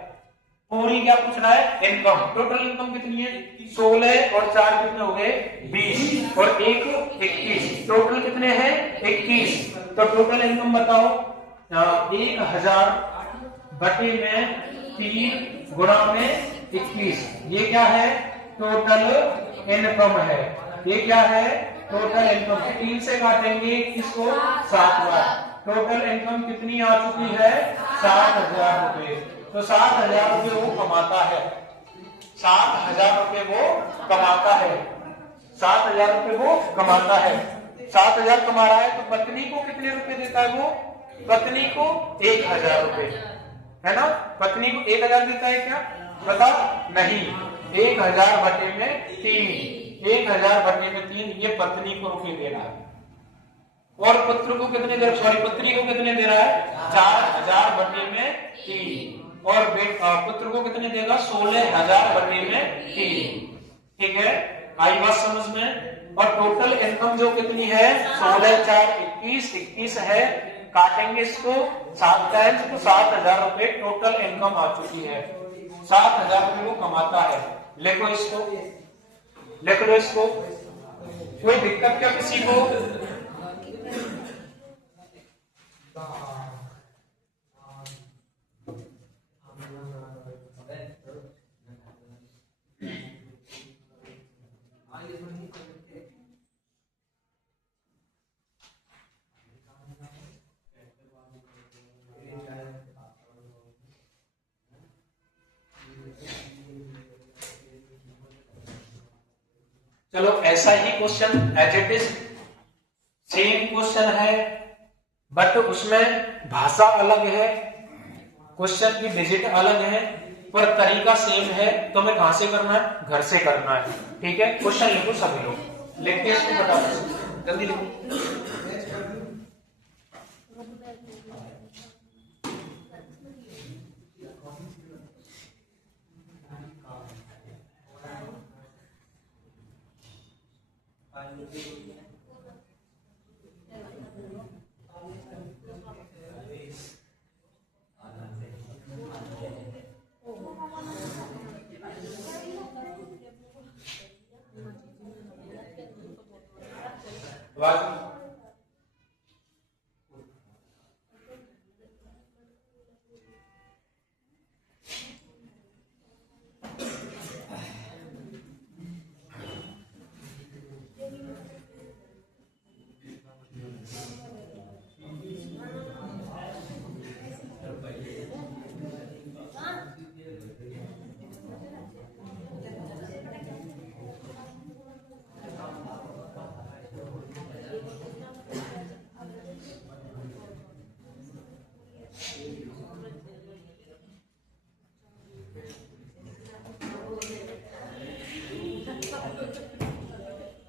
पूरी क्या पूछ रहा है? इनकम। टोटल इनकम कितनी है? 16 और 4 कितने हो गए? 20 और 1 21। टोटल कितने हैं? 21। तो टोटल इनकम बताओ, 1,000 बटे में 3 गुणा में 21। ये क्या है? टोटल इनकम है। ये क्या है? Total income. 3 से काटेंगे किसको? 7 बार। टोटल इनकम कितनी आ चुकी है? 7,000 रुपए। तो 7,000 रुपए वो कमाता है, 7,000 रुपए वो कमाता है, 7,000 रुपए वो कमाता है। 7,000 कमा रहा है तो पत्नी को कितने रुपए देता है? वो पत्नी को 1000 रुपए, है ना। पत्नी को 1000 देता है क्या, बताओ, नहीं, 1000 बटे में 3, 1000 बटे में 3 ये पत्नी को रुपये दे रहा है। और पुत्र को कितने दे रहा है, सॉरी पुत्री को कितने दे रहा है, 4000 बटे में 3। और पुत्र को कितने देगा, 16000 बटे में 3। ठीक है, आई बात समझ में। और टोटल इनकम जो कितनी है, 16 4 21, 21 है, काटेंगे इसको 7 टाइम्स तो 7000 रुपए टोटल इनकम आ चुकी है। 7000 रुपए वो कमाता है। लिखो इसको, लिख लो इसको। कोई दिक्कत क्या किसी को? चलो ऐसा ही question as it is same question है, बट उसमें भाषा अलग है, क्वेश्चन की डिजिट अलग है, पर तरीका सेम है। तो हमें कहां से करना है, घर से करना है। ठीक है, क्वेश्चन लिखो सभी लोग, लिख के इसको बता दो, जल्दी लिखो।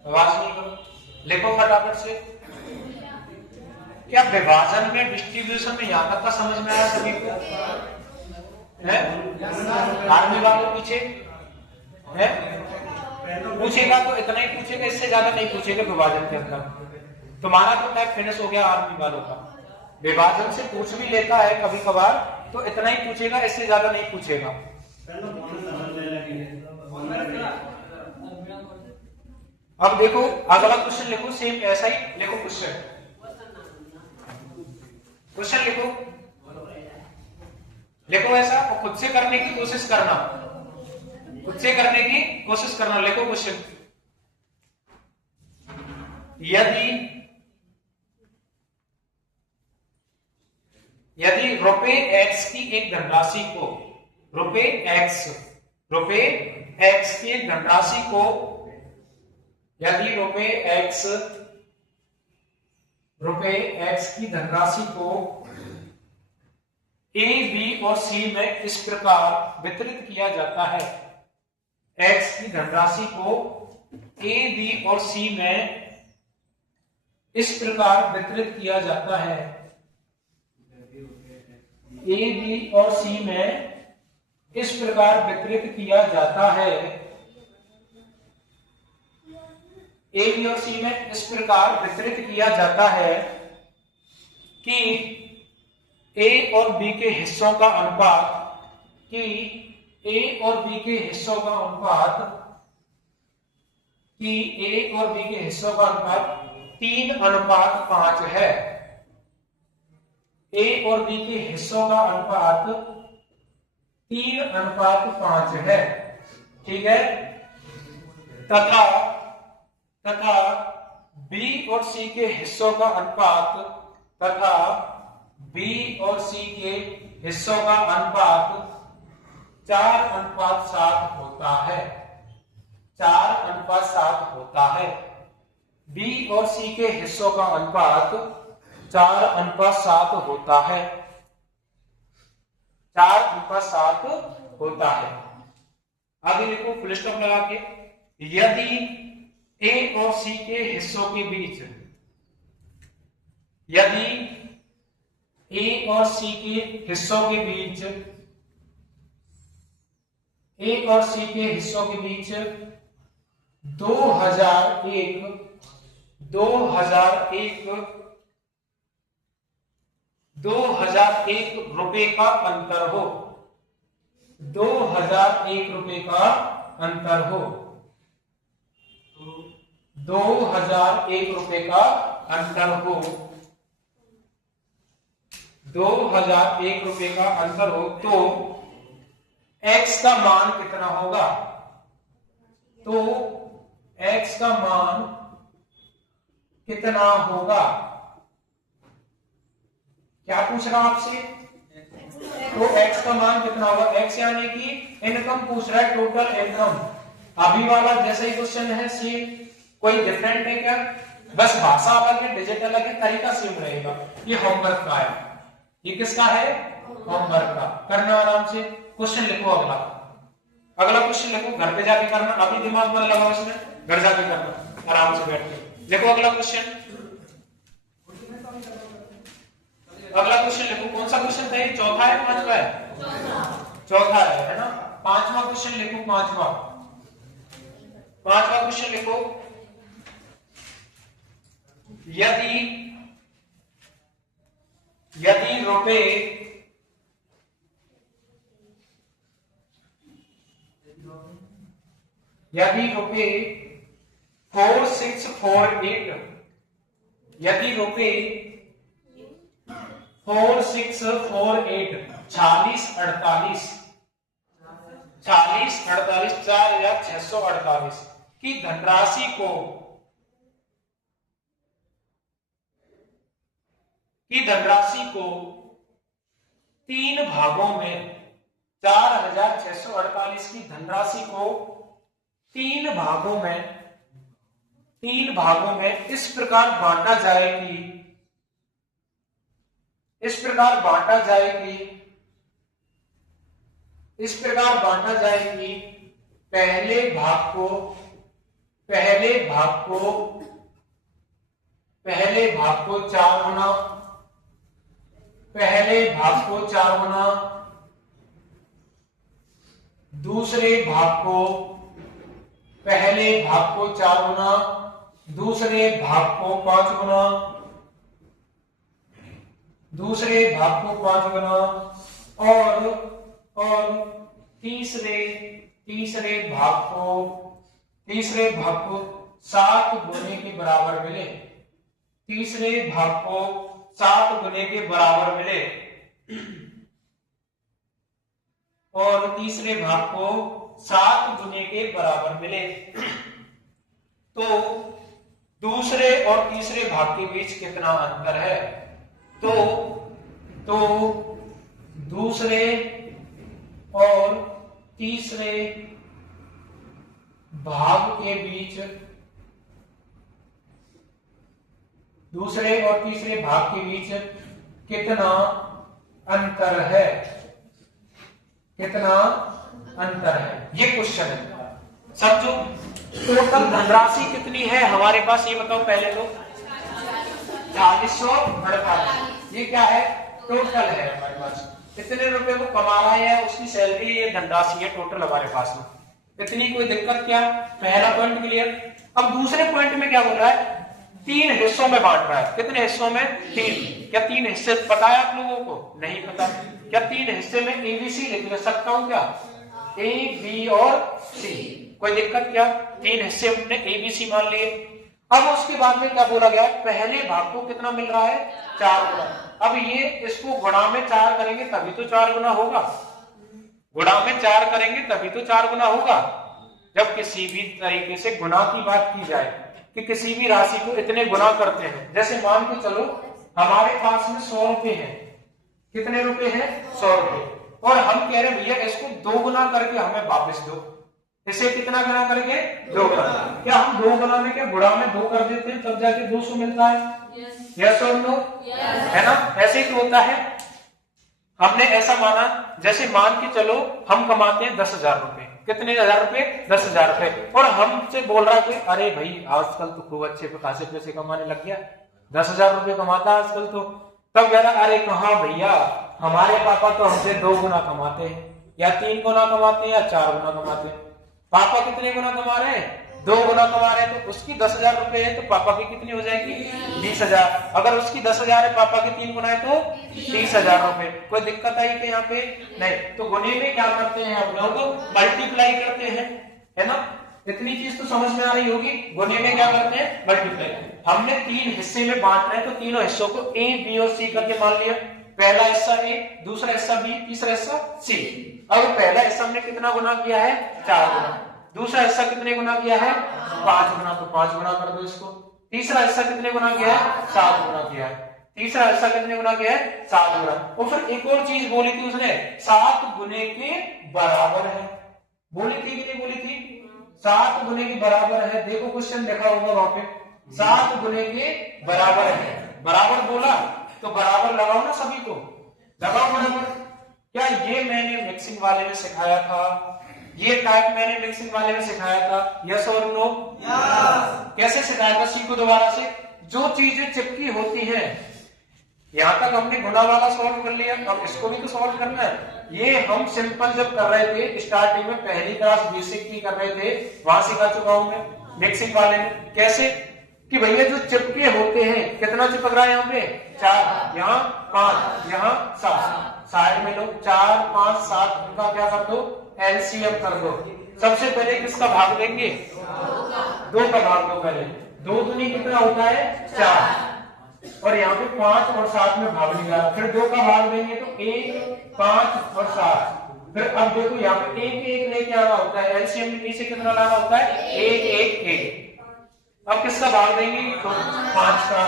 आवाज नहीं करो, लिखो फटाफट से। क्या विभाजन में, डिस्ट्रीब्यूशन में यहां तक का समझ में आया सभी को? है आर्मी वालों पीछे है, पूछेगा तो इतना ही पूछेगा, इससे ज्यादा नहीं पूछेगा। विभाजन के अंदर तुम्हारा तो टाइप फिनिश हो गया आर्मी वालों का। विभाजन से पूछ भी लेता है कभी कभार, तो इतना ही पूछेगा, इससे ज्यादा नहीं पूछेगा। अब देखो अगला क्वेश्चन लिखो, सेम ऐसा ही लिखो क्वेश्चन, क्वेश्चन लिखो, लिखो ऐसा, और खुद से करने की कोशिश करना, खुद से करने की कोशिश करना। लिखो क्वेश्चन, यदि रुपए एक्स की एक धनराशि को, रुपए एक्स की एक धनराशि को, यदि रुपए एक्स की धनराशि को ए, बी और सी में इस प्रकार वितरित किया जाता है। एक्स की धनराशि को ए, बी और सी में इस प्रकार वितरित किया जाता है। ए, बी और सी में इस प्रकार वितरित किया जाता है। ए, बी और सी में इस प्रकार वितरित किया जाता है कि ए और बी के हिस्सों का अनुपात, कि ए और बी के हिस्सों का अनुपात, कि ए और बी के हिस्सों का अनुपात 3:5 है। ए और बी के हिस्सों का अनुपात 3:5 है। ठीक है, तथा बी और सी के हिस्सों का अनुपात, तथा बी और सी के हिस्सों का अनुपात 4:7 होता है। 4:7 होता है। बी और सी के हिस्सों का अनुपात 4:7 होता है, 4:7 होता है। आगे लिखो फुल स्टॉप लगा के, यदि ए और सी के हिस्सों के बीच, यदि ए और सी के हिस्सों के बीच, ए और सी के हिस्सों के बीच 2001 रुपए का अंतर हो, 2001 रुपए का अंतर हो, 2001 रुपए का अंतर हो, 2001 रुपए का अंतर हो, तो x का मान कितना होगा? तो x का मान कितना होगा? क्या पूछ रहा हूं आपसे? तो x का मान कितना होगा? x यानी कि इनकम पूछ रहा है, टोटल इनकम। अभी वाला जैसे ही क्वेश्चन है सेम, कोई डिफरेंट है क्या? बस भाषा अलग है, डिजिट अलग है, तरीका सेम रहेगा। ये होमवर्क का है, ये किसका है? होमवर्क का। करना आराम से, क्वेश्चन लिखो। अगला क्वेश्चन लिखो, घर पे जाके करना, अभी दिमाग मत लगाओ इसमें, घर जाके करना आराम से बैठ के। लिखो अगला क्वेश्चन, अगला क्वेश्चन लिखो। कौन सा क्वेश्चन था ये? चौथा है, पांचवा है? चौथा है ना? पांचवा क्वेश्चन लिखो, पांचवा क्वेश्चन लिखो। यदि रुपए यदि रुपए 4648, यदि रुपए 4648 4648 की धनराशि को 3 भागों में, 4648 की धनराशि को 3 भागों में इस प्रकार बांटा जाएगी, इस प्रकार बांटा जाएगी। पहले भाग को 4 गुना, दूसरे भाग को 4 गुना, दूसरे भाग को 5 गुना, दूसरे भाग को 5 गुना, और तीसरे भाग को 7 गुने के बराबर मिले, तीसरे भाग को 7 गुने के बराबर मिले, और तीसरे भाग को 7 गुने के बराबर मिले, तो दूसरे और तीसरे भाग के बीच कितना अंतर है? तो दूसरे और तीसरे भाग के बीच, कितना अंतर है? कितना अंतर है? ये क्वेश्चन है, समझो। टोटल धनराशि कितनी है हमारे पास, ये बताओ पहले तो। 4048, ये क्या है? टोटल है हमारे पास। कितने रुपए वो कमा रहा है, उसकी सैलरी, ये धनराशि है टोटल हमारे पास में। इतनी कोई दिक्कत क्या? पहला पॉइंट क्लियर। अब दूसरे पॉइंट में क्या बोल रहा है? 3 हिस्सों में बांट रहा है। कितने हिस्सों में? 3। क्या 3 हिस्से पता है आप लोगों को? नहीं पता। क्या 3 हिस्से में ABC लिख सकता हूं क्या? A, B और C। कोई दिक्कत क्या? 3 हिस्से हमने ABC मान लिए। अब उसके बाद में क्या बोला गया? पहले भाग को कितना मिल रहा है? 4 गुना। अब ये इसको गुणा में 4 करेंगे तभी तो 4 गुना होगा, गुणा में 4 करेंगे तभी तो 4 गुना होगा। जब किसी भी तरीके से गुना की बात की जाए कि किसी भी राशि को इतने गुना करते हैं, जैसे मान के चलो हमारे पास में 100 रुपए है। कितने रुपए हैं? 100 रुपए। और हम कह रहे हैं भैया इसको 2 गुना करके हमें वापस दो। इसे कितना गुना करके? 2 गुना। क्या हम 2 गुना में क्या गुणा में 2 कर देते हैं तब जाके 200 मिलता है? यस और नो, है ना? ऐसे ही तो होता है। हमने ऐसा माना, जैसे मान के चलो हम कमाते हैं 10,000 रुपए। कितने हजार रुपए? 10,000 रुपए। और हमसे बोल रहा है कोई, अरे भाई आजकल तो खूब अच्छे खासे पैसे कमाने लग गया, 10,000 रुपए कमाता है आजकल तो। तब कह रहा, अरे कहाँ भैया, हमारे पापा तो हमसे 2 गुना कमाते हैं, या 3 गुना कमाते हैं, या 4 गुना कमाते हैं। पापा कितने गुना कमा रहे हैं? 2 गुना कमा रहे हैं। तो उसकी 10,000 रुपए है तो पापा की कितनी हो जाएगी? 20,000। अगर उसकी 10,000 है, पापा की 3 गुना है तो 30,000 रुपए। कोई दिक्कत आई क्या यहाँ पे? नहीं। तो गुने में क्या करते हैं आप लोग? मल्टीप्लाई करते हैं, है ना? इतनी चीज तो समझ में आ रही होगी। गुने में क्या करते हैं? मल्टीप्लाई। हमने 3 हिस्से में बांट रहे हैं, तो तीनों हिस्सों को A, B और C करके मान लिया। पहला हिस्सा A, दूसरा हिस्सा B, तीसरा हिस्सा C। अब पहला हिस्सा हमने कितना गुना किया है? 4 गुना। दूसरा हिस्सा कितने गुना किया है? 5 गुना। तो 5 गुना कर दो इसको। तीसरा हिस्सा कितने गुना किया है? 7 गुना किया है। तीसरा हिस्सा कितने गुना किया है? 7 गुना। और फिर एक और चीज बोली थी उसने, 7 गुने के बराबर है। बोली थी कि नहीं बोली थी? 7 गुने के बराबर है। देखो क्वेश्चन देखा होगा वहां पे, 7 गुने के बराबर है। बराबर बोला तो बराबर लगाओ ना, सभी को लगाओ बराबर। क्या ये मैंने मिक्सिंग वाले में सिखाया था? ये टाइप मैंने मिक्सिंग वाले में सिखाया था? यस और नो? यस। कैसे सिखाया था? सीखो दोबारा से। जो चीजें चिपकी होती है, यहां तक हमने गुना वाला सॉल्व कर लिया, अब इसको भी तो सॉल्व करना है। ये हम सिंपल जब कर रहे थे स्टार्टिंग में, पहली क्लास बेसिक की कर रहे थे, वहां सिखा चुका हूं मैं मिक्सिंग वाले में। कैसे कि भैया जो चिपके होते हैं, कितना चिपक रहा है यहाँ पे? 4, यहाँ 5, यहाँ 7। साइड में लो, 4, 5, 7 का क्या कर दो? एलसीएम कर दो। सबसे पहले किसका भाग देंगे? 2 का भाग दो पहले। 2 दूनी कितना होता है? 4। और यहाँ पे 5 और 7 में भाग नहीं रहा। फिर 2 का भाग देंगे तो 1, 5 और 7। फिर अब देखो यहाँ पे 1 1 लेके आना होता है। एलसीएम में नीचे कितना लाना होता है? 1 1 1। अब किसका भाग देंगे? तो 5 का।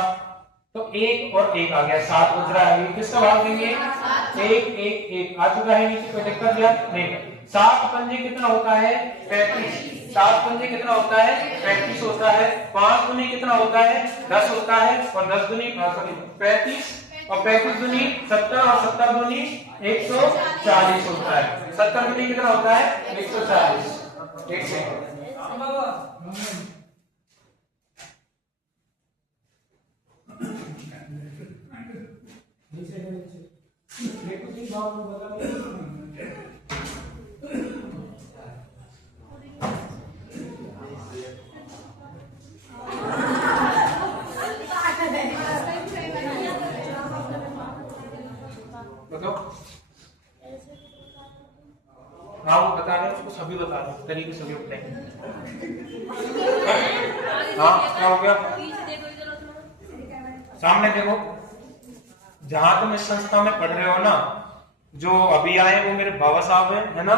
तो 1 और 1 आ गया, 7 बच रहा है। किसका भाग देंगे? 1 1 1 आ चुका है नीचे। कोई दिक्कत या नहीं? 7 पंजे कितना होता है? 35। 7 पंजे कितना होता है? 35 होता है। 5 दूनी कितना होता है? 10 होता है। और 10 दूनी 35 और 35 दूनी 70 और 70 दूनी 140 होता है। 70 दूनी कितना होता है? 140। एक सेकंड। हाँ बता रहे उसको, सभी बता रहे तरीके सभी बताएंगे। हाँ क्या हो गया? सामने देखो, जहां तुम इस संस्था में पढ़ रहे हो ना, जो अभी आए वो मेरे बाबा साहब है ना,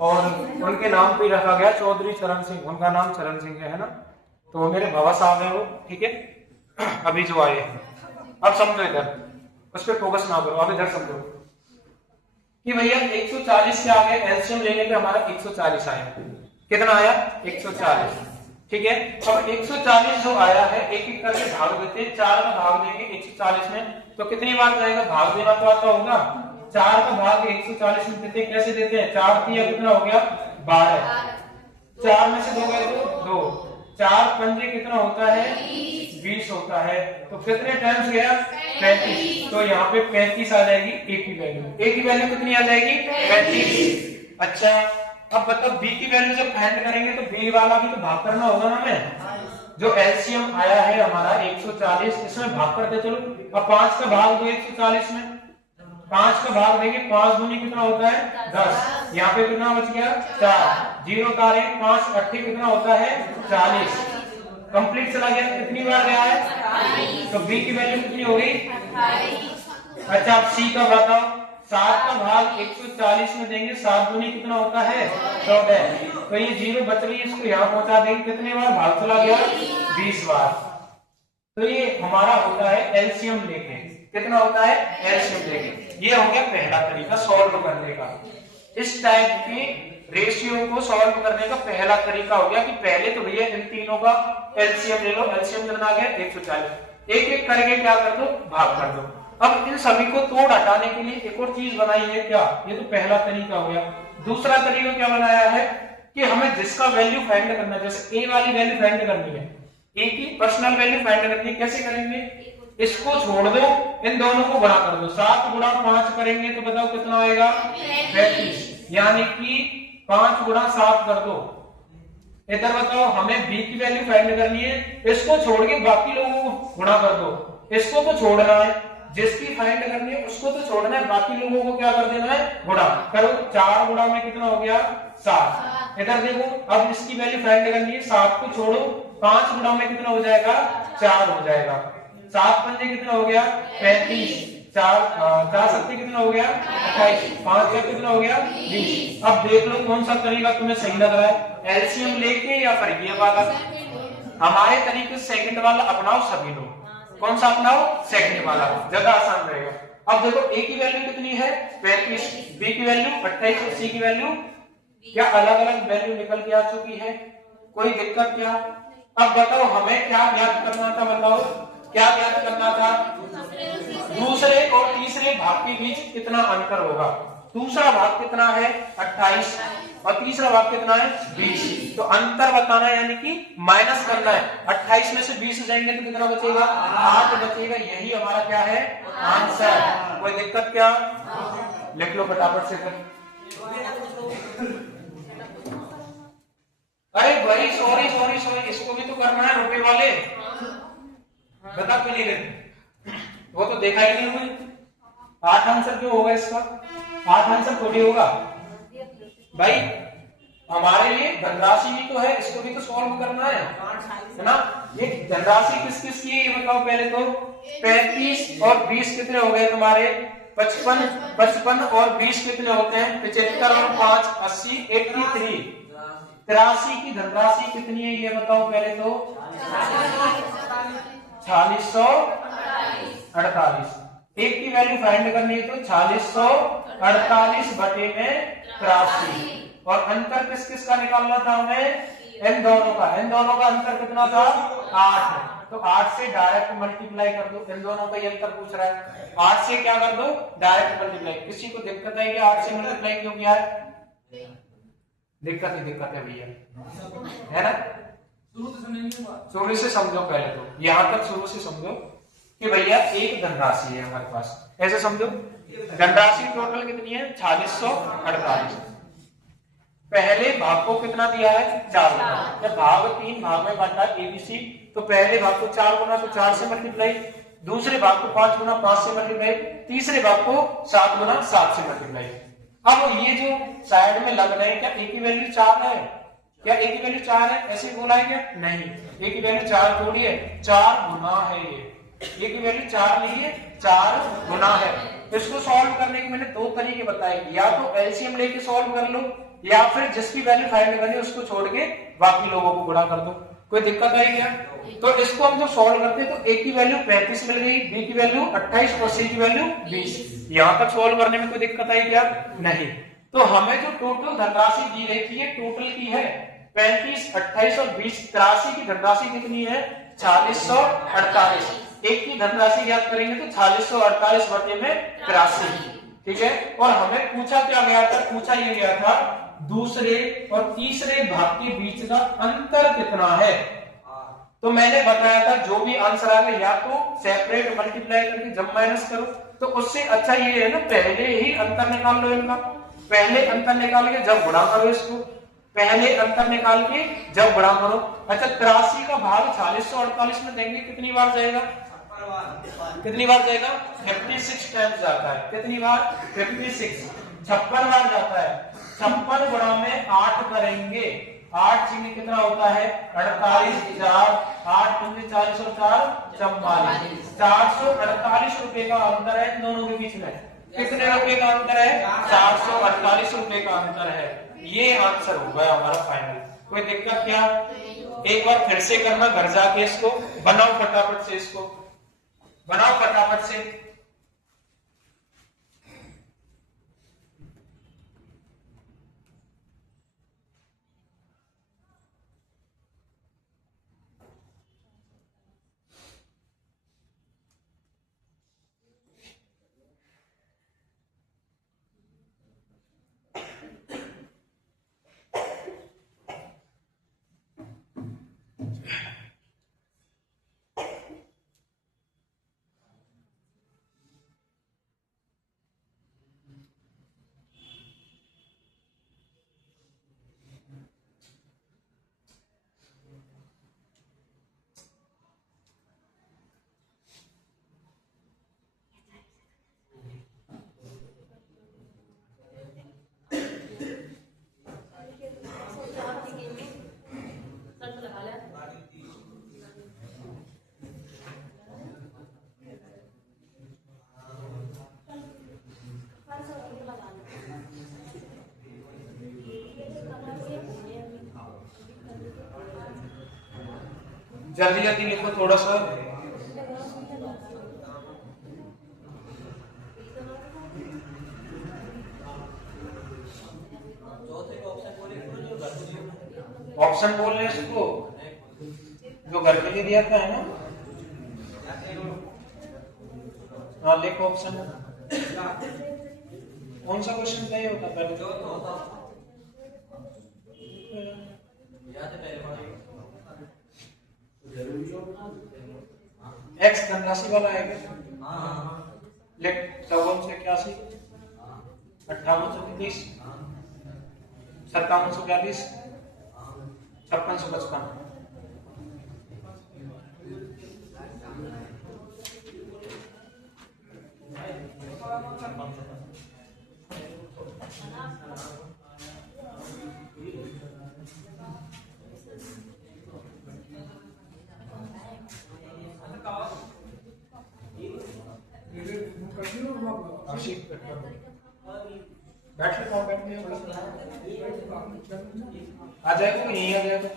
और उनके नाम पे रखा गया चौधरी चरण सिंह। उनका नाम चरण सिंह है ना, तो वो मेरे बाबा साहब है वो, ठीक है। अभी जो आए हैं, अब समझो इधर, उस पर फोकस ना करो, अब इधर समझो कि भैया 140 के आगे एलसीएम लेने पे हमारा 140 आया। कितना आया? 140, ठीक है। अब 140 जो आया है, एक एक करके भाग देते हैं। 4 का भाग देंगे 140 में, तो कितनी बार जाएगा? भाग देना तो आता होगा। 4 का भाग 140 में देते हैं। कैसे देते हैं? 4 3 कितना हो गया? 12। 4 में से 2 गए तो 2। 4 पंजे कितना होता है? 20 होता है। तो कितने टाइम्स गया? 35। तो यहाँ पे 35 आ जाएगी। ए की वैल्यू, ए की वैल्यू कितनी आ जाएगी? 35। अच्छा, अब बताओ बी की वैल्यू जब फाइंड करेंगे तो बी वाला भी तो भाग करना होगा ना हमें। जो एलसीएम आया है हमारा 140, इसमें भाग करते चलो। अब 5 का भाग दो 140 में, 5 का भाग देंगे, 5 दूनी कितना होता है? 10। यहाँ पे कितना बच गया? 4। 0 तारे 5 8 कितना होता है? 40। कंप्लीट चला गया। कितनी बार गया है? तो बी की वैल्यू कितनी हो गई? 28। अच्छा, अब सी का बताओ। 7 का भाग 140 में देंगे, 7 दूनी कितना होता है? 14। तो ये 0 बच रही है, इसको यहाँ पहुंचा देंगे। कितने बार भाग चला गया? 20 बार। तो ये हमारा होता है एलसीएम लेके। कितना होता है? एलसीएम लेके। ये हो गया पहला तरीका सॉल्व करने का। इस टाइप की रेशियो को सॉल्व करने का पहला तरीका हो गया कि पहले तो भैया इन तीनों का एलसीएम ले लो। एलसीएम कितना आ गया? 140। एक एक करके क्या कर दो, भाग कर दो। अब इन सभी को तोड़ हटाने के लिए एक और चीज बनाई है, क्या, ये तो पहला तरीका हो गया। दूसरा तरीका क्या बनाया है कि हमें जिसका वैल्यू फाइंड करना है, जैसे ए वाली वैल्यू फाइंड करनी है, ए की पर्सनल वैल्यू फाइंड करनी है, कैसे करेंगे, इसको छोड़ दो, इन दोनों को गुणा कर दो, 7 गुणा 5 करेंगे तो बताओ कितना आएगा, 35, यानी कि 5 गुणा 7 कर दो। इधर बताओ हमें b की वैल्यू फाइंड करनी है, इसको छोड़ के बाकी लोगों को गुणा कर दो, इसको तो छोड़ना है, जिसकी फाइंड करनी है उसको तो छोड़ना है, बाकी लोगों को क्या कर देना है, गुणा करो। 4 गुणा में कितना हो गया, 7। इधर देखो अब इसकी वैल्यू फाइंड करनी है, 7 को छोड़ो, 5 गुणा में कितना हो जाएगा, 4 हो जाएगा। 7 पंजे कितना हो गया, 35, 4 सत्ते कितना हो गया, 28, 5 का कितना हो गया, 20। अब देख लो कौन सा तरीका तुम्हें सही लग रहा है, एलसीएम लेके या फिर ये वाला। हमारे तरीके सेकंड वाला अपनाओ सभी लोग। कौन सा अपनाओ, सेकंड वाला, ज्यादा आसान रहेगा। अब देखो ए की वैल्यू कितनी है, 35, बी की वैल्यू 28 और सी की वैल्यू क्या अलग अलग वैल्यू निकल के आ चुकी है, कोई दिक्कत क्या। अब बताओ हमें क्या ज्ञात करना था, बताओ क्या ज्ञात करना था, दूसरे और तीसरे भाग के बीच कितना अंतर होगा। दूसरा भाग कितना है 28 और तीसरा भाग कितना है 20, तो अंतर बताना है, यानी कि माइनस करना है। 28 में से 20 जाएंगे तो कितना बचेगा, 8 बचेगा। यही हमारा क्या है, आंसर। कोई दिक्कत क्या, लिख लो फटाफट से फिर। अरे भाई सॉरी सॉरी सॉरी, इसको भी तो करना है, रुपए वाले बता क्यों नहीं लेते, वो तो देखा ही नहीं हुई। 8 आंसर क्यों होगा इसका, 8 आंसर थोड़ी होगा भाई, हमारे लिए धनराशि भी तो है, इसको भी तो सॉल्व करना है ना। ये धनराशि किस किस की है ये बताओ पहले तो। 35 और 20 कितने हो गए तुम्हारे, 55, 55 और 20 कितने होते हैं, 75 और 5 80, 83। 83 की धनराशि कितनी है ये बताओ पहले तो, 4648। एक की वैल्यू फाइंड करनी है तो 4648 बटे में 83, और अंतर किस किस का निकालना था हमें, इन दोनों का। इन दोनों का अंतर कितना था, 8, तो 8 से डायरेक्ट मल्टीप्लाई कर दो, इन दोनों का ये अंतर पूछ रहा है, 8 से क्या कर दो, डायरेक्ट मल्टीप्लाई। किसी को दिक्कत है कि 8 से मल्टीप्लाई क्यों किया है, दिक्कत है भैया, है ना। शुरू से समझो पहले तो, यहां तक शुरू से समझो कि भैया एक धनराशि है हमारे पास, ऐसे समझो। धनराशि टोटल कितनी है, 4648। पहले भाग को कितना दिया है, 4 गुना। जब भाग 3 भाग में बांटा एबीसी, तो पहले भाग को 4 गुना तो 4 से मल्टीप्लाई, दूसरे भाग को 5 गुना 5 से मल्टीप्लाई, तीसरे भाग को 7 गुना 7 से मल्टीप्लाई। अब ये जो साइड में लग रहे हैं, क्या ए की वैल्यू 4 है, क्या ए की वैल्यू 4 है, ऐसे बोला है क्या, नहीं, ए की वैल्यू 4 थोड़ी है, 4 गुना है ये, ए की वैल्यू 4 नहीं है, 4 गुना है। इसको सॉल्व करने के मैंने 2 तरीके बताए, या तो एलसीएम लेके सॉल्व कर लो, या फिर जिसकी वैल्यू फाइंड करनी है उसको छोड़ के बाकी लोगों को गुणा कर दो। कोई दिक्कत आई क्या, तो इसको हम जो सॉल्व करते हैं तो ए की वैल्यू 35 मिल गई, बी की वैल्यू 28 और सी की वैल्यू 20। यहां तक सॉल्व करने में कोई दिक्कत आई क्या, नहीं। तो हमें जो टोटल धनराशि दी रही थी, ये टोटल की है 35, 28 और 20। 83 की धनराशि कितनी है, 4648। एक की धनराशि ज्ञात करेंगे तो 4648 बटे में 83, ठीक है। और हमें पूछा क्या गया था, पूछा ये गया था दूसरे और तीसरे भाग के बीच का अंतर कितना है। तो मैंने बताया था जो भी आंसर आ गया, या तो सेपरेट मल्टीप्लाई करके जब माइनस करो, तो उससे अच्छा ये है ना, पहले ही अंतर निकाल लो इनका, पहले अंतर निकाल के जब गुणा करो इसको, पहले अंतर निकाल के जब गुणा करो। अच्छा 83 का भाग 4648 में देंगे कितनी बार जाएगा, कितनी बार जाएगा, 56 टाइम्स जाता है। कितनी बार, 56, 56 बार जाता है। 56 गुणा में 8 करेंगे, 8 में कितना होता है 48, 4, 8 में 40 और 4 44, 448 रुपए का अंतर है इन दोनों के बीच में। कितने रुपए का अंतर है, 448 रुपए का अंतर है। ये आंसर होगा हमारा फाइनल। कोई दिक्कत क्या, एक बार फिर से करना घर जाके, इसको बनाओ फटाफट से, इसको बनाओ फटाफट से। जल्दी जल्दी लिखो थोड़ा सा। ऑप्शन बोल रहे इसको जो घर के लिए दिया था है ना। हाँ लिखो ऑप्शन। कौन सा क्वेश्चन था ये होता पहले? एक्स धनराशि वाला है क्या? लिख 54 से 81, 58 से 30, 57 से 42, 56 से 55। बैठ ले आ जाएगा यहीं आ जाएगा।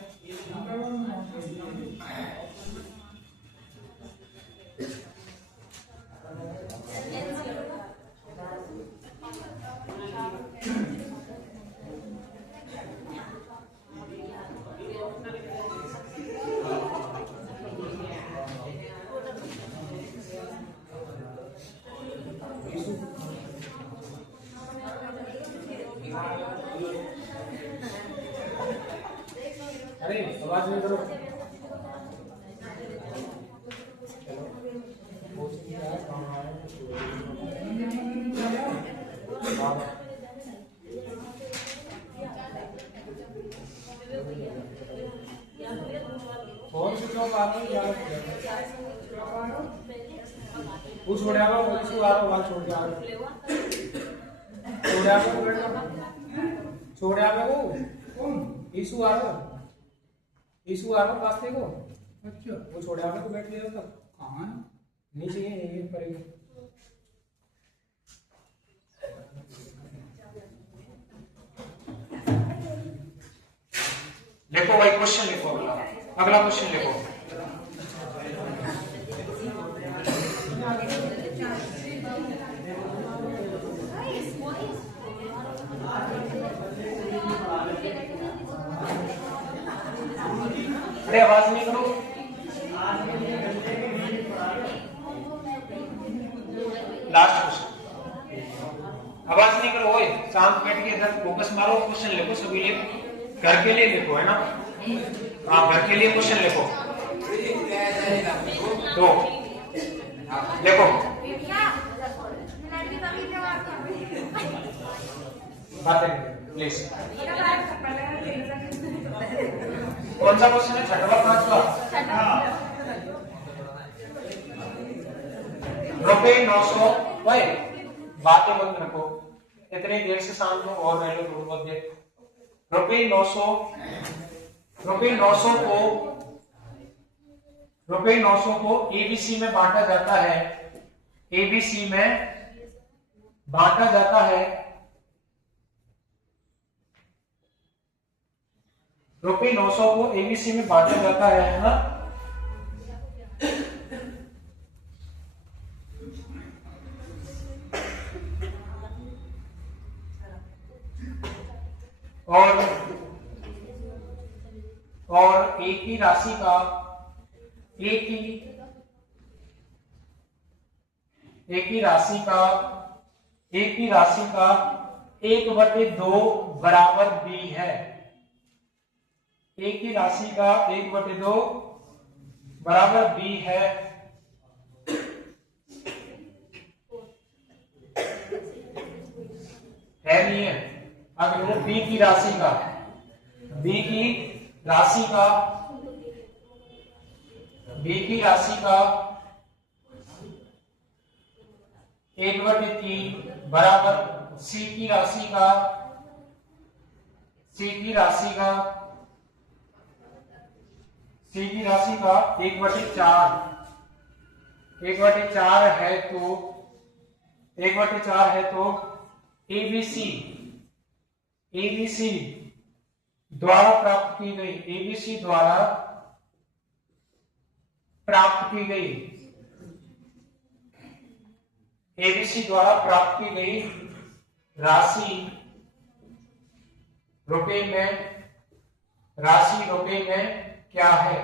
अरे आवाज नहीं करो। फोन स्विच ऑफ आ रहा है क्या? वो छोड़ आवा, वो इशू आ रहा, आवाज छोड़ के आ रहा, छोड़ आवा वो कौन इशू आ रहा, इशू आ रहा पास देखो। अच्छा वो छोड़ आवा तो बैठ गया तब कहाँ है? नीचे ये पर लिखो भाई क्वेश्चन लिखो। अगला क्वेश्चन लिखो। अरे आवाज नहीं करो। लास्ट क्वेश्चन आवाज नहीं करो। ओए शांत बैठ के इधर फोकस मारो। क्वेश्चन लिखो सभी लिखो। घर के लिए लिखो है ना। हाँ घर के लिए क्वेश्चन लिखो। दो लिखो। बातें प्लीज। कौन सा क्वेश्चन है? छठवा पांचवा? रुपए 900। भाई बातें बंद रखो। इतनी देर से शाम में और रह लो थोड़ी बहुत देर। रुपए 900 को एबीसी में बांटा जाता है। एबीसी में बांटा जाता है। रुपए 900 को एबीसी में बांटा जाता है ना। और एक ही राशि का एक ही राशि का 1/2 बराबर b है। एक ही राशि का 1/2 बराबर b है। नहीं है। अगर b की राशि का 1/3 बराबर c की राशि का 1/4 है तो 1/4 है तो एबीसी द्वारा प्राप्त की गई प्राप्त की गई, एबीसी द्वारा प्राप्त की गई राशि रुपए में क्या है?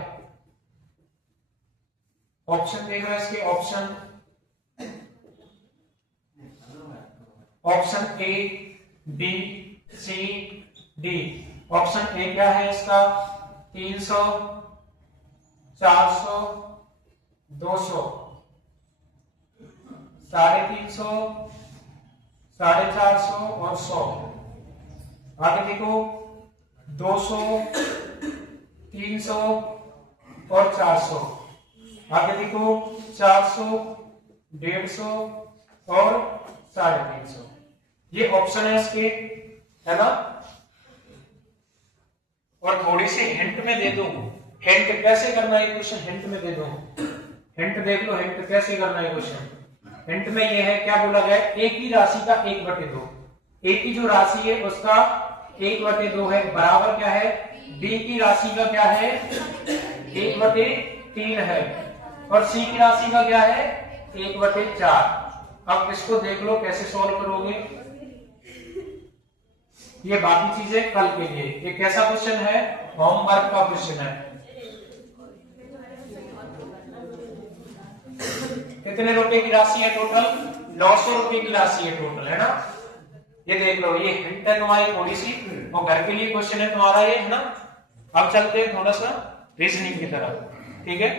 ऑप्शन देखना इसके, option A, B, C, D. Option A क्या है इसका? 300, 400, 200, 350, 450 और 100। आगे देखो 200, 300 और 400। आगे देखो 400, 150 और 350। ये ऑप्शन है इसके, है ना। और थोड़ी सी हिंट में दे दूं, हिंट कैसे करना है क्वेश्चन, हिंट में दे दूं, हिंट देख लो, हिंट कैसे करना है क्वेश्चन। हिंट में ये है, क्या बोला गया है? एक ही राशि का 1/2, एक ही जो राशि है उसका 1/2 है, बराबर क्या है? डी की राशि का क्या है? 1/3 है, और सी की राशि का क्या है? 1/4। अब इसको देख लो कैसे सॉल्व करोगे। ये बाकी चीजें कल के लिए। ये कैसा क्वेश्चन है? होमवर्क का क्वेश्चन है। कितने रुपए की राशि है टोटल? 900 रुपए की राशि है टोटल, है ना। ये देख लो, ये हिंट है तुम्हारी थोड़ी सी, और घर के लिए क्वेश्चन है तुम्हारा ये, है ना। अब चलते हैं थोड़ा सा रीजनिंग की तरफ, ठीक है।